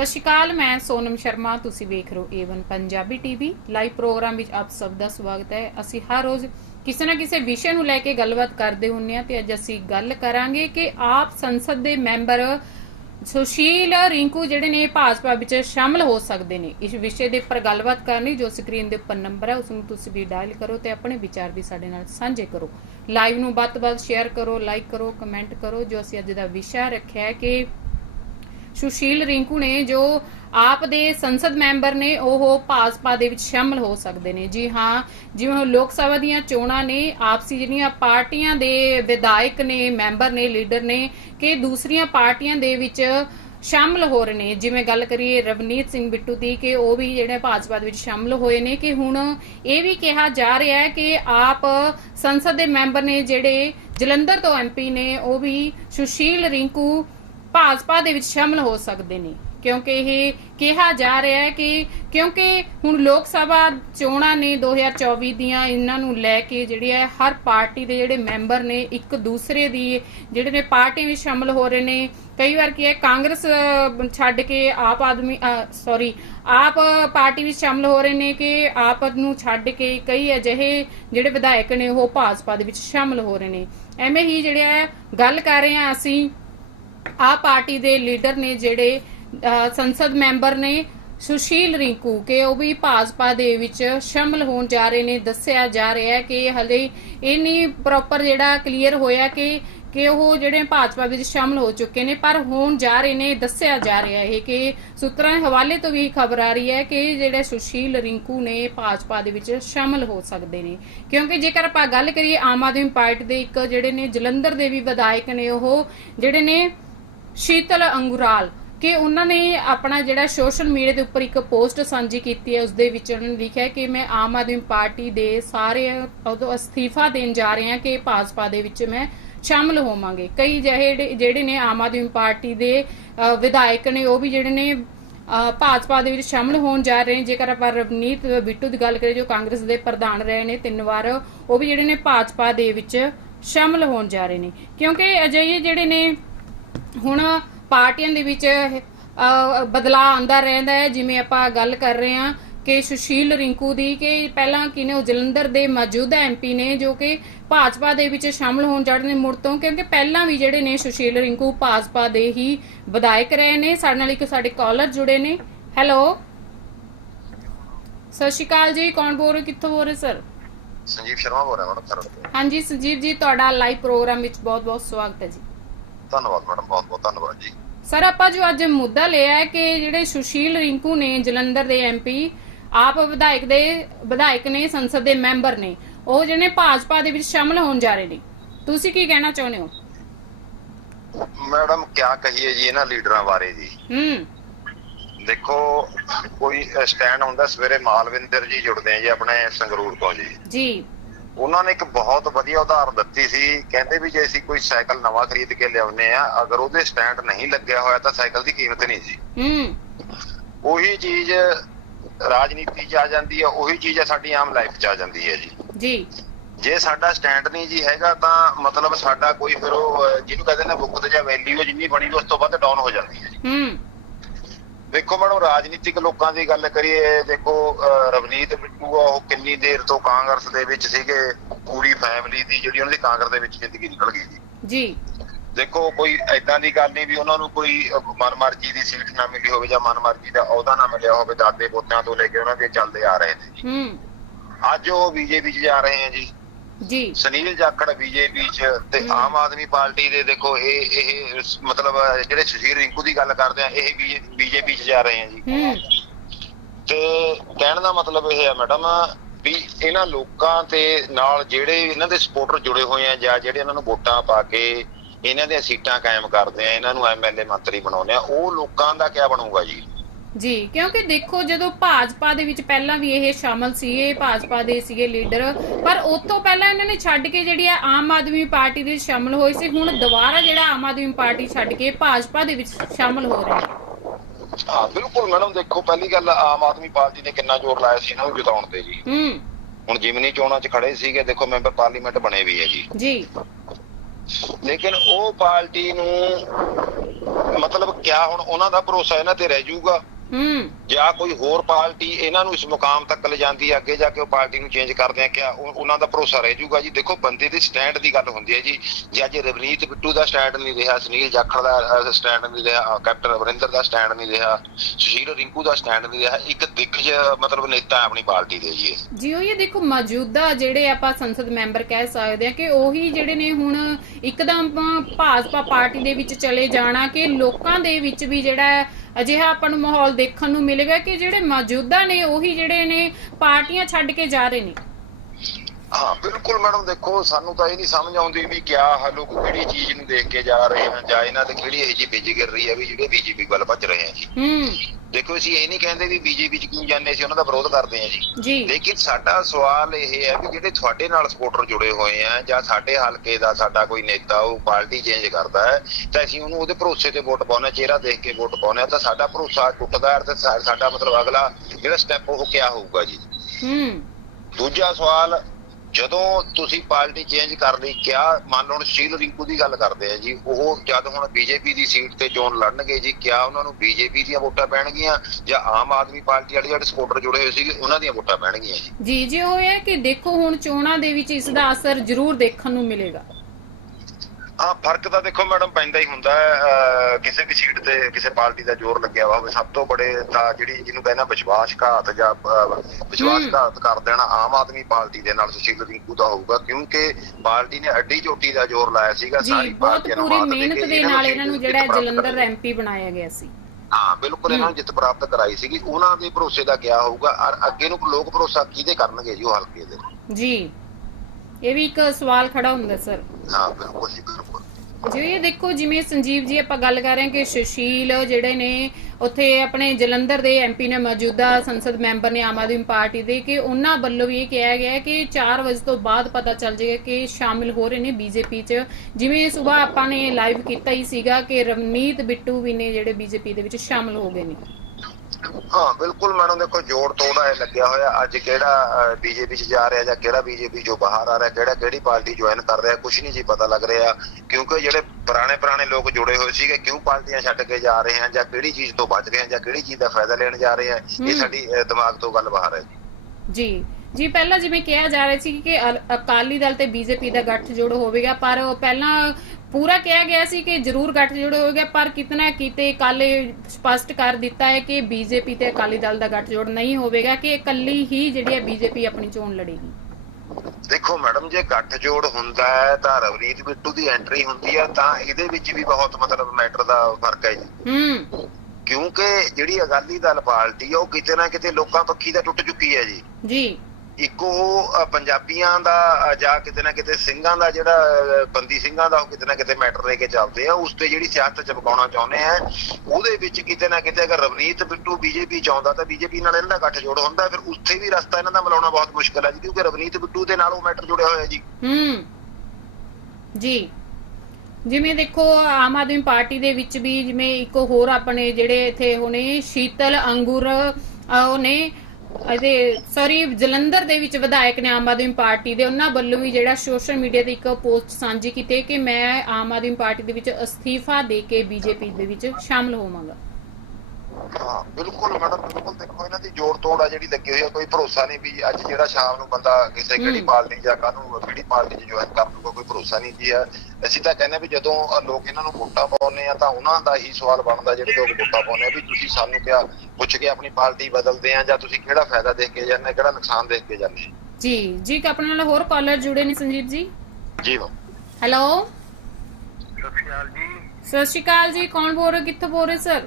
ਸਤਿ ਸ਼੍ਰੀ ਅਕਾਲ, ਮੈਂ ਸੋਨਮ ਸ਼ਰਮਾ, ਤੁਸੀਂ ਵੇਖ ਰਹੇ ਹੋ A1 Punjabi TV live program ਵਿੱਚ ਆਪ ਸਭ ਦਾ ਸਵਾਗਤ ਹੈ। ਅਸੀਂ ਹਰ ਰੋਜ਼ ਕਿਸੇ ਨਾ ਕਿਸੇ ਵਿਸ਼ੇ ਨੂੰ ਲੈ ਕੇ ਗੱਲਬਾਤ ਕਰਦੇ ਹੁੰਨੇ ਆ ਤੇ ਅੱਜ ਅਸੀਂ ਗੱਲ ਕਰਾਂਗੇ ਕਿ ਆਪ ਸੰਸਦ ਦੇ ਮੈਂਬਰ ਸੁਸ਼ੀਲ ਰਿੰਕੂ ਜਿਹੜੇ ਨੇ ਭਾਜਪਾ ਵਿੱਚ ਸ਼ਾਮਲ ਹੋ ਸਕਦੇ ਨੇ। ਇਸ ਵਿਸ਼ੇ ਦੇ ਉੱਪਰ ਗੱਲਬਾਤ ਕਰਨੀ ਜੋ ਸਕਰੀਨ ਦੇ ਉੱਪਰ ਨੰਬਰ ਹੈ ਉਸ ਨੂੰ ਤੁਸੀਂ ਵੀ ਡਾਇਲ ਕਰੋ ਤੇ ਆਪਣੇ ਵਿਚਾਰ ਵੀ ਸਾਡੇ ਨਾਲ ਸਾਂਝੇ ਕਰੋ। ਲਾਈਵ ਨੂੰ ਵੱਧ ਤੋਂ ਵੱਧ ਸ਼ੇਅਰ ਕਰੋ ਲਾਈਕ ਕਰੋ ਕਮੈਂਟ ਕਰੋ। ਜੋ ਅਸੀਂ ਅੱਜ ਦਾ ਵਿਸ਼ਾ ਰੱਖਿਆ ਹੈ ਕਿ ਸੁਸ਼ੀਲ ਰਿੰਕੂ ਨੇ ਜੋ ਆਪ ਦੇ ਸੰਸਦ ਮੈਂਬਰ ਨੇ, ਉਹ ਭਾਜਪਾ ਦੇ ਵਿੱਚ ਸ਼ਾਮਲ ਹੋ ਸਕਦੇ ਨੇ। ਜੀ ਹਾਂ, ਜਿਵੇਂ ਹੁਣ ਲੋਕ ਸਭਾ ਦੀਆਂ ਚੋਣਾਂ ਨੇ, ਆਪਸੀ ਜਿਹੜੀਆਂ ਪਾਰਟੀਆਂ ਦੇ ਵਿਧਾਇਕ ਨੇ, ਮੈਂਬਰ ਨੇ, ਲੀਡਰ ਨੇ, ਕਿ ਦੂਸਰੀਆਂ ਪਾਰਟੀਆਂ ਦੇ ਵਿੱਚ ਸ਼ਾਮਲ ਹੋ ਰਹੇ ਨੇ। ਜਿਵੇਂ ਗੱਲ ਕਰੀਏ ਰਵਨੀਤ ਸਿੰਘ ਬਿੱਟੂ ਦੀ, ਕਿ ਉਹ ਵੀ ਜਿਹੜੇ ਭਾਜਪਾ ਦੇ ਵਿੱਚ ਸ਼ਾਮਲ ਹੋਏ ਨੇ, ਕਿ ਹੁਣ ਇਹ ਵੀ ਕਿਹਾ ਜਾ ਰਿਹਾ ਹੈ ਕਿ ਆਪ ਸੰਸਦ ਦੇ ਮੈਂਬਰ ਨੇ ਜਿਹੜੇ ਜਲੰਧਰ ਤੋਂ ਐਮਪੀ ਨੇ, ਉਹ ਵੀ ਸੁਸ਼ੀਲ ਰਿੰਕੂ ਭਾਜਪਾ ਦੇ ਵਿੱਚ ਸ਼ਾਮਲ ਹੋ ਸਕਦੇ ਨੇ। ਕਿਉਂਕਿ ਇਹ ਕਿਹਾ ਜਾ ਰਿਹਾ ਹੈ ਕਿ ਕਿਉਂਕਿ ਹੁਣ ਲੋਕ ਸਭਾ ਚੋਣਾਂ ਨੇ 2024 ਦੀਆਂ ਇਹਨਾਂ ਨੂੰ ਲੈ ਕੇ ਜਿਹੜੀ ਹੈ ਹਰ ਪਾਰਟੀ ਦੇ ਜਿਹੜੇ ਮੈਂਬਰ ਨੇ ਇੱਕ ਦੂਸਰੇ ਦੀ ਜਿਹੜੇ ਨੇ ਪਾਰਟੀ ਵਿੱਚ ਸ਼ਾਮਲ ਹੋ ਰਹੇ ਨੇ। ਕਈ ਵਾਰ ਕੀ ਹੈ, ਕਾਂਗਰਸ ਛੱਡ ਕੇ ਆਪ ਆਦਮੀ ਸੌਰੀ ਆਪ ਪਾਰਟੀ ਵਿੱਚ ਸ਼ਾਮਲ ਹੋ ਰਹੇ ਨੇ ਕਿ ਆਪ ਨੂੰ ਛੱਡ ਕੇ ਕਈ ਅਜਿਹੇ ਜਿਹੜੇ ਵਿਧਾਇਕ ਨੇ ਉਹ ਭਾਜਪਾ ਦੇ ਵਿੱਚ ਸ਼ਾਮਲ ਹੋ ਰਹੇ ਨੇ। ਐਵੇਂ ਹੀ ਜਿਹੜੇ ਹੈ, ਗੱਲ ਕਰ ਰਹੇ ਹਾਂ ਅਸੀਂ ਆ ਪਾਰਟੀ ਦੇ ਲੀਡਰ ਨੇ ਜਿਹੜੇ ਸੰਸਦ ਮੈਂਬਰ ਨੇ ਸੁਸ਼ੀਲ ਰਿੰਕੂ, ਕੇ ਉਹ ਵੀ ਭਾਜਪਾ ਦੇ ਵਿੱਚ ਸ਼ਾਮਲ ਹੋਣ ਜਾ ਰਹੇ ਨੇ, ਦੱਸਿਆ ਜਾ ਰਿਹਾ ਹੈ ਕਿ ਹਲੇ ਇਹ ਨਹੀਂ ਪ੍ਰੋਪਰ ਜਿਹੜਾ ਕਲੀਅਰ ਹੋਇਆ ਕਿ ਕਿ ਉਹ ਜਿਹੜੇ ਭਾਜਪਾ ਵਿੱਚ ਸ਼ਾਮਲ ਹੋ ਚੁੱਕੇ ਨੇ, ਪਰ ਹੋਣ ਜਾ ਰਹੇ ਨੇ, ਦੱਸਿਆ ਜਾ ਰਿਹਾ ਹੈ ਕਿ ਸੂਤਰਾਂ ਦੇ ਹਵਾਲੇ ਤੋਂ ਵੀ ਖਬਰ ਆ ਰਹੀ ਹੈ ਕਿ ਜਿਹੜੇ ਸੁਸ਼ੀਲ ਰਿੰਕੂ ਨੇ ਭਾਜਪਾ ਦੇ ਵਿੱਚ ਸ਼ਾਮਲ ਹੋ ਸਕਦੇ ਨੇ। ਕਿਉਂਕਿ ਜੇਕਰ ਆਪਾਂ ਗੱਲ ਕਰੀਏ ਆਮ ਆਦਮੀ ਪਾਰਟੀ ਦੇ ਇੱਕ ਜਿਹੜੇ ਨੇ ਜਲੰਧਰ ਦੇ ਵੀ ਵਿਧਾਇਕ ਨੇ, ਉਹ ਜਿਹੜੇ ਨੇ ਸ਼ੀਤਲ ਅੰਗੁਰਾਲ, ਕਿ ਉਹਨਾਂ ਨੇ ਆਪਣਾ ਜਿਹੜਾ ਸੋਸ਼ਲ ਮੀਡੀਆ ਦੇ ਉੱਪਰ ਇੱਕ ਪੋਸਟ ਸਾਂਝੀ ਕੀਤੀ ਹੈ ਉਸ ਦੇ ਵਿੱਚ ਉਹਨਾਂ ਨੇ ਲਿਖਿਆ ਕਿ ਮੈਂ ਆਮ ਆਦਮੀ ਪਾਰਟੀ ਦੇ ਸਾਰੇ ਉਦੋਂ ਅਸਤੀਫਾ ਦੇਣ ਜਾ ਰਹੇ ਹਾਂ ਕਿ ਭਾਜਪਾ ਦੇ ਵਿੱਚ ਮੈਂ ਸ਼ਾਮਲ ਹੋਵਾਂਗੇ। ਕਈ ਜਿਹੜੇ ਜਿਹੜੇ ਨੇ ਆਮ ਆਦਮੀ ਪਾਰਟੀ ਦੇ ਵਿਧਾਇਕ ਨੇ, ਉਹ ਵੀ ਜਿਹੜੇ ਨੇ ਭਾਜਪਾ ਦੇ ਵਿੱਚ ਸ਼ਾਮਲ ਹੋਣ ਜਾ ਰਹੇ ਨੇ। ਜੇਕਰ ਆਪਾਂ ਰਵਨੀਤ ਬਿੱਟੂ ਦੀ ਗੱਲ ਕਰੀਏ, ਜੋ ਕਾਂਗਰਸ ਦੇ ਪ੍ਰਧਾਨ ਰਹੇ ਨੇ ਤਿੰਨ ਵਾਰ, ਉਹ ਵੀ ਜਿਹੜੇ ਨੇ ਭਾਜਪਾ ਦੇ ਵਿੱਚ ਸ਼ਾਮਲ ਹੋਣ ਜਾ ਰਹੇ ਨੇ। ਕਿਉਂਕਿ ਅਜਿਹੇ ਜਿਹੜੇ ਨੇ ਹੁਣ ਪਾਰਟੀਆਂ ਦੇ ਵਿੱਚ ਅਹ, ਬਦਲਾਅ ਆਂਦਾ ਰਹਿੰਦਾ ਹੈ ਜਿਵੇਂ ਆਪਾਂ ਗੱਲ ਕਰ ਰਹੇ ਹਾਂ ਕਿ ਸੁਸ਼ੀਲ ਰਿੰਕੂ ਦੀ ਕਿ ਪਹਿਲਾਂ ਕਿਨੇ ਉਹ ਜਲੰਧਰ ਦੇ ਮੌਜੂਦਾ ਐਮਪੀ ਨੇ ਜੋ ਕਿ ਭਾਜਪਾ ਦੇ ਵਿੱਚ ਸ਼ਾਮਲ ਹੋਣ ਜਾ ਰਹੇ ਨੇ ਮੁੜ ਤੋਂ ਕਿਉਂਕਿ ਪਹਿਲਾਂ ਵੀ ਜਿਹੜੇ ਨੇ ਸੁਸ਼ੀਲ ਰਿੰਕੂ ਭਾਜਪਾ ਦੇ ਹੀ ਵਿਧਾਇਕ ਰਹੇ ਨੇ ਸਾਡੇ ਨਾਲ ਇੱਕ ਸਾਡੇ ਕਾਲਰ ਜੁੜੇ ਨੇ। ਹੈਲੋ ਸਤਿ ਸ਼੍ਰੀ ਅਕਾਲ ਜੀ ਕੌਣ ਬੋਲ ਰਹੇ ਕਿੱਥੋਂ ਬੋਲ ਰਹੇ ਸਰ ਸੰਜੀਵ ਸ਼ਰਮਾ ਬੋਲ ਰਿਹਾ ਮੈਡਮ ਹਾਂਜੀ ਸੰਜੀਵ ਜੀ ਤੁਹਾਡਾ ਲਾਈਵ ਪ੍ਰੋਗਰਾਮ ਵਿੱਚ ਬਹੁਤ-ਬਹੁਤ ਸਵਾਗਤ ਹੈ ਜੀ। ਧੰਨਵਾਦ ਮੈਡਮ ਬਹੁਤ ਬਹੁਤ ਧੰਨਵਾਦ ਜੀ। ਸਰ ਆਪਾਂ ਜੋ ਅੱਜ ਮੁੱਦਾ ਲਿਆ ਹੈ ਕਿ ਜਿਹੜੇ ਸੁਸ਼ੀਲ ਰਿੰਕੂ ਨੇ ਜਲੰਧਰ ਦੇ ਐਮਪੀ ਆਪ ਵਿਧਾਇਕ ਦੇ ਵਿਧਾਇਕ ਨੇ ਸੰਸਦ ਦੇ ਮੈਂਬਰ ਨੇ ਉਹ ਜਿਹੜੇ ਭਾਜਪਾ ਦੇ ਵਿੱਚ ਸ਼ਾਮਲ ਹੋਣ ਜਾ ਰਹੇ ਨੇ। ਤੁਸੀਂ ਕੀ ਕਹਿਣਾ ਚਾਹੁੰਦੇ ਹੋ? ਮੈਡਮ ਕਿਆ ਕਹੀਏ ਜੀ ਇਹਨਾਂ ਲੀਡਰਾਂ ਬਾਰੇ ਜੀ। ਹੂੰ। ਦੇਖੋ ਕੋਈ ਸਟੈਂਡ ਹੁੰਦਾ ਸਵੇਰੇ ਮਾਲਵਿੰਦਰ ਜੀ ਜੁੜਦੇ ਆ ਜੀ ਆਪਣੇ ਸੰਗਰੂਰ ਤੋਂ ਜੀ। ਜੀ। ਉਹਨਾਂ ਨੇ ਇੱਕ ਬਹੁਤ ਵਧੀਆ ਉਦਾਹਰਨ ਦਿੱਤੀ ਸੀ। ਕਹਿੰਦੇ ਵੀ ਜੇ ਅਸੀਂ ਕੋਈ ਸਾਈਕਲ ਨਵਾਂ ਖਰੀਦ ਕੇ ਲਿਆਉਨੇ ਆ ਅਗਰ ਉਹਦੇ ਸਟੈਂਡ ਨਹੀਂ ਲੱਗਿਆ ਹੋਇਆ ਤਾਂ ਸਾਈਕਲ ਦੀ ਕੀਮਤ ਨਹੀਂ ਜੀ ਹੂੰ। ਉਹੀ ਚੀਜ਼ ਰਾਜਨੀਤੀ 'ਚ ਆ ਜਾਂਦੀ ਹੈ ਉਹੀ ਚੀਜ਼ ਸਾਡੀ ਆਮ ਲਾਈਫ 'ਚ ਆ ਜਾਂਦੀ ਹੈ ਜੀ। ਜੀ। ਜੇ ਸਾਡਾ ਸਟੈਂਡ ਨਹੀਂ ਜੀ ਹੈਗਾ ਤਾਂ ਮਤਲਬ ਸਾਡਾ ਕੋਈ ਫਿਰ ਉਹ ਜਿਹਨੂੰ ਕਹਿੰਦੇ ਨੇ ਬੁੱਕ ਤੇ ਜਾਂ ਵੈਲਿਊ ਜਿੰਨੀ ਬਣੀ ਉਸ ਤੋਂ ਵੱਧ ਡਾਊਨ ਹੋ ਜਾਂਦੀ ਹੈ ਜੀ। ਹੂੰ। ਦੇਖੋ ਮੈਡਮ ਰਾਜਨੀਤਿਕ ਲੋਕਾਂ ਦੀ ਗੱਲ ਕਰੀਏ ਦੇਖੋ ਰਵਨੀਤ ਬਿੱਟੂ ਆ, ਉਹ ਕਿੰਨੀ ਦੇਰ ਤੋਂ ਕਾਂਗਰਸ ਦੇ ਵਿੱਚ ਸੀਗੇ ਪੂਰੀ ਫੈਮਿਲੀ ਦੀ ਜਿਹੜੀ ਉਹਨਾਂ ਦੀ ਕਾਂਗਰਸ ਦੇ ਵਿੱਚ ਜ਼ਿੰਦਗੀ ਨਿਕਲ ਗਈ ਜੀ ਜੀ। ਦੇਖੋ ਕੋਈ ਐਦਾਂ ਦੀ ਗੱਲ ਨਹੀਂ ਵੀ ਉਹਨਾਂ ਨੂੰ ਕੋਈ ਅਹ, ਮਨਮਰਜ਼ੀ ਦੀ ਸੀਟ ਨਾ ਮਿਲੀ ਹੋਵੇ ਜਾਂ ਮਨਮਰਜ਼ੀ ਦਾ ਅਹੁਦਾ ਨਾ ਮਿਲਿਆ ਹੋਵੇ ਦਾਦੇ ਪੋਤਿਆਂ ਤੋਂ ਲੈ ਕੇ ਉਹਨਾਂ ਦੇ ਚੱਲਦੇ ਆ ਰਹੇ ਨੇ ਜੀ। ਹੂੰ। ਅੱਜ ਉਹ ਬੀਜੇਪੀ 'ਚ ਜਾ ਰਹੇ ਆ ਜੀ। ਜੀ। ਸੁਨੀਲ ਜਾਖੜ ਬੀਜੇਪੀ ਚ ਤੇ। ਆਮ ਆਦਮੀ ਪਾਰਟੀ ਦੇ ਦੇਖੋ ਇਹ ਇਹ ਮਤਲਬ ਜਿਹੜੇ ਸੁਸ਼ੀਲ ਰਿੰਕੂ ਦੀ ਗੱਲ ਕਰਦੇ ਆ ਇਹ ਬੀਜੇਪੀ ਚ ਜਾ ਰਹੇ ਆ ਜੀ। ਤੇ ਕਹਿਣ ਦਾ ਮਤਲਬ ਇਹ ਹੈ ਮੈਡਮ ਵੀ ਇਹਨਾਂ ਲੋਕਾਂ ਤੇ ਨਾਲ ਜਿਹੜੇ ਇਹਨਾਂ ਦੇ ਸਪੋਰਟਰ ਜੁੜੇ ਹੋਏ ਆ ਜਾਂ ਜਿਹੜੇ ਇਹਨਾਂ ਨੂੰ ਵੋਟਾਂ ਪਾ ਕੇ ਇਹਨਾਂ ਦੀਆਂ ਸੀਟਾਂ ਕਾਇਮ ਕਰਦੇ ਆ ਇਹਨਾਂ ਨੂੰ ਐਮਐਲਏ ਮੰਤਰੀ ਬਣਾਉਂਦੇ ਆ ਉਹ ਲੋਕਾਂ ਦਾ ਕੀ ਬਣੂਗਾ ਜੀ? ਜੀ ਕਿਉਂਕਿ ਦੇਖੋ ਜਦੋਂ ਭਾਜਪਾ ਦੇ ਵਿੱਚ ਪਹਿਲਾਂ ਵੀ ਇਹ ਸ਼ਾਮਲ ਸੀ ਇਹ ਭਾਜਪਾ ਦੇ ਸੀਗੇ ਲੀਡਰ ਪਰ ਉਸ ਤੋਂ ਪਹਿਲਾਂ ਇਹਨਾਂ ਨੇ ਛੱਡ ਕੇ ਜਿਹੜੀ ਆ ਆਮ ਆਦਮੀ ਪਾਰਟੀ ਦੇ ਸ਼ਾਮਲ ਹੋਏ ਸੀ ਹੁਣ ਦੁਬਾਰਾ ਜਿਹੜਾ ਆਮ ਆਦਮੀ ਪਾਰਟੀ ਛੱਡ ਕੇ ਭਾਜਪਾ ਦੇ ਵਿੱਚ ਸ਼ਾਮਲ ਹੋ ਰਹੇ ਹਾਂ ਬਿਲਕੁਲ ਮੈਡਮ ਦੇਖੋ ਪਹਿਲੀ ਗੱਲ ਆਮ ਆਦਮੀ ਪਾਰਟੀ ਨੇ ਕਿੰਨਾ ਜ਼ੋਰ ਲਾਇਆ ਸੀ ਇਹਨਾਂ ਨੂੰ ਜਿਤਾਉਣ ਤੇ ਜੀ। ਹੂੰ। ਹੁਣ ਜਿਮਨੀ ਚੋਣਾਂ 'ਚ ਖੜੇ ਸੀਗੇ ਦੇਖੋ ਮੈਂਬਰ ਪਾਰਲੀਮੈਂਟ ਬਣੇ ਵੀ ਹੈ ਜੀ। ਜੀ। ਲੇਕਿਨ ਉਹ ਪਾਰਟੀ ਨੂੰ ਮਤਲਬ ਕਿਆ ਹੁਣ ਉਹਨਾਂ ਦਾ ਭਰੋਸਾ ਇਹਨਾਂ ਤੇ ਰਹਿ ਜਾਊਗਾ? ਹੂੰ। ਜਾਂ ਕੋਈ ਹੋਰ ਪਾਰਟੀ ਇਹਨਾਂ ਨੂੰ ਇਸ ਮੁਕਾਮ ਤੱਕ ਲਿਜਾਂਦੀ ਹੈ ਅੱਗੇ ਜਾ ਕੇ ਉਹ ਪਾਰਟੀ ਨੂੰ ਚੇਂਜ ਕਰਦੇ ਆ ਉਹ- ਉਹਨਾਂ ਦਾ ਭਰੋਸਾ ਰਹਿ ਜਾਊਗਾ ਜੀ। ਦੇਖੋ ਬੰਦੇ ਦੇ ਸਟੈਂਡ ਦੀ ਗੱਲ ਹੁੰਦੀ ਹੈ ਜੀ। ਜੇ ਅੱਜ ਰਵਨੀਤ ਬਿੱਟੂ ਦਾ ਸਟੈਂਡ ਨਹੀਂ ਰਿਹਾ ਸੁਨੀਲ ਜਾਖੜ ਦਾ ਸਟੈਂਡ ਨਹੀਂ ਰਿਹਾ ਕੈਪਟਨ ਅਮਰਿੰਦਰ ਦਾ ਸਟੈਂਡ ਨਹੀਂ ਰਿਹਾ ਸੁਸ਼ੀਲ ਰਿੰਕੂ ਦਾ ਸਟੈਂਡ ਨਹੀਂ ਰਿਹਾ ਇੱਕ ਦਿੱਗਜ ਮਤਲਬ ਨੇਤਾ ਆਪਣੀ ਪਾਰਟੀ ਦੇ ਜੀ ਜੀ ਉਹ ਇਹ ਦੇਖੋ ਮੌਜੂਦਾ ਜਿਹੜੇ ਆਪਾਂ ਸੰਸਦ ਮੈਂਬਰ ਕਹਿ ਸਕਦੇ ਆ ਕਿ ਉਹੀ ਜਿਹੜੇ ਨੇ ਹੁਣ ਇੱਕਦਮ ਭਾਜਪਾ ਪਾਰਟੀ ਦੇ ਵਿੱਚ ਚਲੇ ਜਾਣਾ ਕਿ ਲੋਕਾਂ ਦੇ ਵਿੱਚ ਵੀ ਜਿਹੜਾ ਅਜਿਹਾ ਆਪਾਂ ਨੂੰ ਮਾਹੌਲ ਦੇਖਣ ਨੂੰ ਮਿਲੇਗਾ ਕਿ ਜਿਹੜੇ ਮੌਜੂਦਾ ਨੇ, ਉਹੀ ਜਿਹੜੇ ਨੇ ਪਾਰਟੀਆਂ ਛੱਡ ਕੇ ਜਾ ਰਹੇ ਨੇ। ਹਾਂ ਬਿਲਕੁਲ ਮੈਡਮ ਦੇਖੋ ਸਾਨੂੰ ਤਾਂ ਇਹ ਨਹੀਂ ਸਮਝ ਆਉਂਦੀ ਵੀ ਕਿਆ ਆਹ ਲੋਕ ਕਿਹੜੀ ਚੀਜ਼ ਨੂੰ ਦੇਖ ਕੇ ਜਾ ਰਹੇ ਹਨ ਜਾਂ ਇਹਨਾਂ ਤੇ ਕਿਹੜੀ ਇਹੋ ਜਿਹੀ ਬਿਜ ਗਿਰ ਰਹੀ ਹੈ ਵੀ ਜਿਹੜੇ ਬੀਜੇਪੀ ਵੱਲ ਭੱਜ ਰਹੇ ਆ ਜੀ। ਹੂੰ। ਦੇਖੋ ਅਸੀਂ ਇਹ ਨਹੀਂ ਕਹਿੰਦੇ ਵੀ ਬੀਜੇਪੀ ਚ ਕਿਉਂ ਜਾਂਦੇ ਸੀ ਉਹਨਾਂ ਦਾ ਵਿਰੋਧ ਕਰਦੇ ਆ ਜੀ। ਲੇਕਿਨ ਸਾਡਾ ਸਵਾਲ ਇਹ ਹੈ ਵੀ ਜਿਹੜੇ ਤੁਹਾਡੇ ਨਾਲ ਸਪੋਰਟਰ ਜੁੜੇ ਹੋਏ ਆ ਜਾਂ ਸਾਡੇ ਹਲਕੇ ਦਾ ਸਾਡਾ ਕੋਈ ਨੇਤਾ ਉਹ ਪਾਰਟੀ ਚੇਂਜ ਕਰਦਾ ਹੈ ਤਾਂ ਅਸੀਂ ਉਹਨੂੰ ਉਹਦੇ ਭਰੋਸੇ ਤੇ ਵੋਟ ਪਾਉਂਦੇ ਹਾਂ, ਚਿਹਰਾ ਦੇਖ ਕੇ ਵੋਟ ਪਾਉਂਦੇ ਹਾਂ ਤਾਂ ਸਾਡਾ ਭਰੋਸਾ ਟੁੱਟਦਾ ਹੈ ਤੇ ਸਾਡਾ ਮਤਲਬ ਅਗਲਾ ਜਿਹੜਾ ਸਟੈਪ ਉਹ ਕਿਆ ਹੋਊਗਾ ਜੀ? ਹੂੰ। ਦੂਜਾ ਸਵਾਲ ਜਦੋਂ ਤੁਸੀਂ ਪਾਰਟੀ ਚੇਂਜ ਕਰ ਲਈ ਕਿਆ ਮੰਨ ਲਓ ਹੁਣ ਰਿੰਕੂ ਦੀ ਗੱਲ ਕਰਦੇ ਆ ਜੀ, ਉਹ ਜਦ ਹੁਣ ਬੀਜੇਪੀ ਦੀ ਸੀਟ ਤੇ ਚੋਣ ਲੜਨਗੇ ਜੀ, ਕਿਆ ਉਹਨਾਂ ਨੂੰ ਬੀਜੇਪੀ ਦੀਆਂ ਵੋਟਾਂ ਪੈਣਗੀਆਂ ਜਾਂ ਆਮ ਆਦਮੀ ਪਾਰਟੀ ਵਾਲੇ ਜਿਹੜੇ ਸਪੋਰਟਰ ਜੁੜੇ ਹੋਏ ਸੀਗੇ, ਉਹਨਾਂ ਦੀਆਂ ਵੋਟਾਂ ਪੈਣਗੀਆਂ ਜੀ? ਜੀ ਜੀ, ਉਹ ਹੈ ਕਿ ਦੇਖੋ ਹੁਣ ਚੋਣਾਂ ਦੇ ਵਿੱਚ ਇਸ ਦਾ ਅਸਰ ਜ਼ਰੂਰ ਦੇਖਣ ਨੂੰ ਮਿਲੇਗਾ। ਹਾਂ ਫ਼ਰਕ ਤਾਂ ਦੇਖੋ ਮੈਡਮ ਪੈਂਦਾ ਹੀ ਹੁੰਦਾ ਕਿਸੇ ਵੀ ਸੀਟ ਤੇ ਕਿਸੇ ਪਾਰਟੀ ਦਾ ਜ਼ੋਰ ਲੱਗਿਆ ਹੋਵੇ ਸਭ ਤੋਂ ਬੜੇ ਤਾਂ ਜਿਹੜੀ ਜਿਹਨੂੰ ਕਹਿੰਦਾ ਵਿਸ਼ਵਾਸਘਾਤ ਜਾਂ ਅਹ, ਵਿਸ਼ਵਾਸਘਾਤ ਕਰ ਦੇਣਾ ਆਮ ਆਦਮੀ ਪਾਰਟੀ ਦੇ ਨਾਲ ਸੁਸ਼ੀਲ ਰਿੰਕੂ ਦਾ ਹੋਊਗਾ ਕਿਉਂਕਿ ਪਾਰਟੀ ਨੇ ਅੱਡੀ ਚੋਟੀ ਦਾ ਜ਼ੋਰ ਲਾਇਆ ਸੀਗਾ ਬਹੁਤ ਪਾਰਟੀਆਂ ਨੂੰ ਪੂਰੀ ਮਿਹਨਤ ਦੇ ਨਾਲ ਇਹਨਾਂ ਨੂੰ ਜਿਹੜਾ ਜਲੰਧਰ। ਐਮਪੀ ਬਣਾਇਆ ਗਿਆ ਸੀ। ਹਾਂ ਬਿਲਕੁਲ ਇਹਨਾਂ ਨੂੰ ਜਿੱਤ ਪ੍ਰਾਪਤ ਕਰਾਈ ਸੀਗੀ ਉਹਨਾਂ ਦੇ ਭਰੋਸੇ ਦਾ ਕਿਆ ਹੋਊਗਾ ਔਰ ਅੱਗੇ ਨੂੰ ਲੋਕ ਭਰੋਸਾ ਕਿਹਦੇ ਕਰਨਗੇ ਜੀ ਉਹ ਹਲਕੇ ਦੇ। ਜੀ। ਇਹ ਵੀ ਇੱਕ ਸਵਾਲ ਖੜਾ ਹੁੰਦਾ ਸਰ। ਹਾਂ ਬਿਲਕੁਲ ਜੀ ਬਿਲਕੁਲ। ਜੀ ਇਹ ਦੇਖੋ ਜਿਵੇਂ ਸੰਜੀਵ ਜੀ ਆਪਾਂ ਗੱਲ ਕਰ ਰਹੇ ਹਾਂ ਕਿ ਸੁਸ਼ੀਲ ਜਿਹੜੇ ਨੇ ਉੱਥੇ ਆਪਣੇ ਜਲੰਧਰ ਦੇ ਐਮਪੀ ਨੇ ਮੌਜੂਦਾ ਸੰਸਦ ਮੈਂਬਰ ਨੇ ਆਮ ਆਦਮੀ ਪਾਰਟੀ ਦੇ ਕਿ ਉਹਨਾਂ ਵੱਲੋਂ ਵੀ ਇਹ ਕਿਹਾ ਗਿਆ ਕਿ 4 ਵਜੇ ਤੋਂ ਬਾਅਦ ਪਤਾ ਚੱਲ ਜਾਏਗਾ ਕਿ ਸ਼ਾਮਿਲ ਹੋ ਰਹੇ ਨੇ ਬੀਜੇਪੀ 'ਚ। ਜਿਵੇਂ ਸਵੇਰ ਆਪਾਂ ਨੇ ਲਾਈਵ ਕੀਤਾ ਹੀ ਸੀਗਾ ਕਿ ਰਵਨੀਤ ਬਿੱਟੂ ਵੀ ਨੇ ਜਿਹੜੇ ਬੀਜੇਪੀ ਦੇ ਵਿੱਚ ਸ਼ਾਮਿਲ ਹੋ ਗਏ ਨੇ। ਹਾਂ ਬਿਲਕੁਲ ਮੈਡਮ ਦੇਖੋ ਜੋੜ ਤੋੜਾ ਇਹ ਲੱਗਿਆ ਹੋਇਆ ਅੱਜ ਕਿਹੜਾ ਬੀਜੇਪੀ ਚ ਜਾ ਰਿਹਾ ਜਾਂ ਕਿਹੜਾ ਬੀਜੇਪੀ ਚੋਂ ਬਾਹਰ ਆ ਰਿਹਾ ਕਿਹੜਾ ਕਿਹੜੀ ਪਾਰਟੀ ਜੁਆਇਨ ਕਰ ਰਿਹਾ ਕੁਝ ਨਹੀਂ ਜੀ ਪਤਾ ਲੱਗ ਰਿਹਾ ਕਿਉਂਕਿ ਜਿਹੜੇ ਪੁਰਾਣੇ ਪੁਰਾਣੇ ਲੋਕ ਜੁੜੇ ਹੋਏ ਸੀਗੇ ਕਿਉਂ ਪਾਰਟੀਆਂ ਛੱਡ ਕੇ ਜਾ ਰਹੇ ਹਨ ਜਾਂ ਕਿਹੜੀ ਚੀਜ਼ ਤੋਂ ਬਚ ਰਹੇ ਹਨ ਜਾਂ ਕਿਹੜੀ ਚੀਜ਼ ਦਾ ਫਾਇਦਾ ਲੈਣ ਜਾ ਰਹੇ ਹਨ ਇਹ। ਸਾਡੀ ਦਿਮਾਗ ਤੋਂ ਗੱਲ ਬਾਹਰ ਹੈ ਜੀ ਜੀ ਪਹਿਲਾਂ ਜਿਵੇਂ ਕਿਹਾ ਜਾ ਰਿਹਾ ਸੀ ਕਿ ਅਕਾਲੀ ਦਲ ਤੇ ਬੀਜੇਪੀ ਦਾ ਗੱਠਜੋੜ ਹੋਵੇਗਾ ਪਰ ਪਹਿਲਾਂ ਪੂਰਾ ਕਿਹਾ ਗਿਆ ਸੀ ਕਿ ਜ਼ਰੂਰ ਗੱਠਜੋੜ ਹੋਵੇਗਾ ਪਰ ਕਿਤਨਾ ਕਿਤੇ ਕੱਲ ਸਪਸ਼ਟ ਕਰ ਦਿੱਤਾ ਹੈ ਕਿ ਬੀਜੇਪੀ ਤੇ ਅਕਾਲੀ ਦਲ ਦਾ ਗੱਠਜੋੜ ਨਹੀਂ ਹੋਵੇਗਾ ਕਿ ਇਕੱਲੀ ਹੀ ਜਿਹੜੀ ਹੈ ਬੀਜੇਪੀ ਆਪਣੀ ਚੋਣ ਲੜੇਗੀ। ਦੇਖੋ ਮੈਡਮ ਜੇ ਗੱਠ ਜੋੜ ਹੁੰਦਾ ਹੈ ਤਾਂ ਰਵਨੀਤ ਬਿੱਟੂ ਦੀ ਐਂਟਰੀ ਹੁੰਦੀ ਹੈ ਤਾਂ ਇਹਦੇ ਵਿੱਚ ਵੀ ਬਹੁਤ ਮਤਲਬ ਮੈਟਰ ਦਾ ਫ਼ਰਕ ਹੈ ਜੀ। ਹੂੰ। ਕਿਉਂਕਿ ਜਿਹੜੀ ਅਕਾਲੀ ਦਲ ਪਾਰਟੀ ਹੈ ਉਹ ਕਿਤੇ ਨਾ ਕਿਤੇ ਲੋਕਾਂ ਪੱਖੀ ਦਾ ਟੁੱਟ ਚੁੱਕੀ ਹੈ ਜੀ। ਜੀ। ਇੱਕ ਪੰਜਾਬੀਆਂ ਦਾ ਜਾਂ ਕਿਤੇ ਨਾ ਕਿਤੇ ਸਿੰਘਾਂ ਦਾ ਜਿਹੜਾ ਬੰਦੀ ਸਿੰਘਾਂ ਦਾ ਉਹ ਕਿਤੇ ਨਾ ਕਿਤੇ ਮੈਟਰ ਲੈ ਕੇ ਚੱਲਦੇ ਆ। ਉਸ ਤੇ ਜਿਹੜੀ ਸਿਆਸਤ ਚਪਕਾਉਣਾ ਚਾਹੁੰਦੇ ਆ ਉਹਦੇ ਵਿੱਚ ਕਿਤੇ ਨਾ ਕਿਤੇ ਅਗਰ ਰਵਨੀਤ ਬਿੱਟੂ ਬੀਜੇਪੀ ਚਾਹੁੰਦਾ ਤਾਂ ਬੀਜੇਪੀ ਨਾਲ ਇਹਨਾਂ ਦਾ ਗੱਠ ਜੋੜ ਹੁੰਦਾ ਫਿਰ ਉੱਥੇ ਵੀ ਰਸਤਾ ਇਹਨਾਂ ਦਾ ਮਿਲਾਉਣਾ ਬਹੁਤ ਮੁਸ਼ਕਲ ਹੈ ਜੀ ਕਿਉਂਕਿ ਰਵਨੀਤ ਬਿੱਟੂ ਦੇ ਨਾਲ ਉਹ ਮੈਟਰ ਜੁੜਿਆ ਹੋਇਆ ਜੀ। ਹੂੰ। ਜੀ। ਜਿਵੇਂ ਦੇਖੋ ਆਮ ਆਦਮੀ ਪਾਰਟੀ ਦੇ ਵਿੱਚ ਵੀ ਜਿਵੇਂ ਇੱਕ ਹੋਰ ਆਪਣੇ ਜਿਹੜੇ ਇੱਥੇ ਹੋਣੇ ਸ਼ੀਤਲ ਅੰਗੂਰ ਅਹ, ਉਹਨੇ ਇਹਦੇ ਸੌਰੀ ਜਲੰਧਰ ਦੇ ਵਿੱਚ ਵਿਧਾਇਕ ਨੇ ਆਮ ਆਦਮੀ ਪਾਰਟੀ ਦੇ, ਉਹਨਾਂ ਵੱਲੋਂ ਵੀ ਜਿਹੜਾ ਸੋਸ਼ਲ ਮੀਡੀਆ ਤੇ ਇੱਕ ਪੋਸਟ ਸਾਂਝੀ ਕੀਤੀ ਕਿ ਮੈਂ ਆਮ ਆਦਮੀ ਪਾਰਟੀ ਦੇ ਵਿੱਚ ਅਸਤੀਫਾ ਦੇ ਕੇ ਬੀਜੇਪੀ ਦੇ ਵਿੱਚ ਸ਼ਾਮਲ ਹੋਵਾਂਗਾ। ਹਾਂ ਬਿਲਕੁਲ ਮੈਡਮ ਬਿਲਕੁਲ ਦੇਖੋ ਇਹਨਾਂ ਦੀ ਜੋੜ ਤੋੜ ਆ ਜਿਹੜੀ ਲੱਗੀ ਹੋਈ ਆ ਕੋਈ ਭਰੋਸਾ ਨਹੀਂ ਵੀ ਅੱਜ ਜਿਹੜਾ ਸ਼ਾਮ ਨੂੰ ਬੰਦਾ ਕਿਸੇ ਕਿਹੜੀ। ਪਾਰਟੀ ਜਾਂ ਕਾਹਨੂੰ ਕਿਹੜੀ ਪਾਰਟੀ 'ਚ ਜੁਆਇਨ ਕਰ ਲੂਗਾ ਕੋਈ ਭਰੋਸਾ ਨਹੀਂ ਜੀ ਆ। ਅਸੀਂ ਤਾਂ ਕਹਿੰਦੇ ਵੀ ਜਦੋਂ ਲੋਕ ਇਹਨਾਂ ਨੂੰ ਵੋਟਾਂ ਪਾਉਂਦੇ ਆ ਤਾਂ ਉਹਨਾਂ ਦਾ ਹੀ ਸਵਾਲ ਬਣਦਾ ਜਿਹੜੇ ਲੋਕ ਵੋਟਾਂ ਪਾਉਂਦੇ ਆ ਵੀ ਤੁਸੀਂ ਸਾਨੂੰ ਕਿਹਾ ਪੁੱਛ ਕੇ ਆਪਣੀ ਪਾਰਟੀ ਬਦਲਦੇ ਆ ਜਾਂ ਤੁਸੀਂ ਕਿਹੜਾ ਫਾਇਦਾ ਦੇਖ ਕੇ ਜਾਂਦੇ ਕਿਹੜਾ ਨੁਕਸਾਨ ਦੇਖ ਕੇ ਜਾਂਦੇ? ਜੀ ਜੀ ਆਪਣੇ ਨਾਲ ਹੋਰ ਕਾਲਰ ਜੁੜੇ ਨੇ ਸੰਜੀਤ ਜੀ। ਜੀ ਹੈਲੋ ਸਤਿ ਸ਼੍ਰੀ ਅਕਾਲ ਜੀ। ਸਤਿ ਸ਼੍ਰੀ ਅਕਾਲ ਜੀ ਕੌਣ ਬੋਲ ਰਹੇ ਕਿੱਥੋਂ ਬੋਲ ਰਹੇ ਸਰ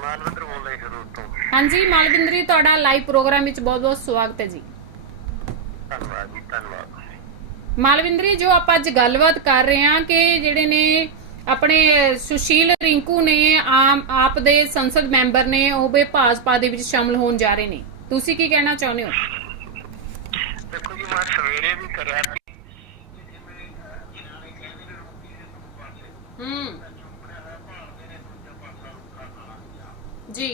ਮਾਨਵਿੰਦਰ ਬੋਲ ਰਿਹਾ ਸ਼ੁਰੂ ਤੋਂ ਹਾਂਜੀ ਮਾਲਵਿੰਦਰੀ ਤੁਹਾਡਾ ਲਾਈਵ ਪ੍ਰੋਗਰਾਮ ਵਿੱਚ ਬਹੁਤ-ਬਹੁਤ ਸਵਾਗਤ ਹੈ ਜੀ। ਧੰਨਵਾਦ ਜੀ ਧੰਨਵਾਦ। ਮਾਲਵਿੰਦਰੀ ਜੋ ਆਪਾਂ ਅੱਜ ਗੱਲਬਾਤ ਕਰ ਰਹੇ ਹਾਂ ਕਿ ਜਿਹੜੇ ਨੇ ਆਪਣੇ ਸੁਸ਼ੀਲ ਰਿੰਕੂ ਨੇ ਆਮ ਆਪ ਦੇ ਸੰਸਦ ਮੈਂਬਰ ਨੇ ਉਹ ਵੀ ਭਾਜਪਾ ਦੇ ਵਿੱਚ ਸ਼ਾਮਲ ਹੋਣ ਜਾ ਰਹੇ ਨੇ। ਤੁਸੀਂ ਕੀ ਕਹਿਣਾ ਚਾਹੁੰਦੇ ਹੋ? ਦੇਖੋ ਜੀ ਮੈਂ ਸਵੇਰੇ ਵੀ ਕਰਿਆ ਸੀ ਹੂੰ। ਜੀ।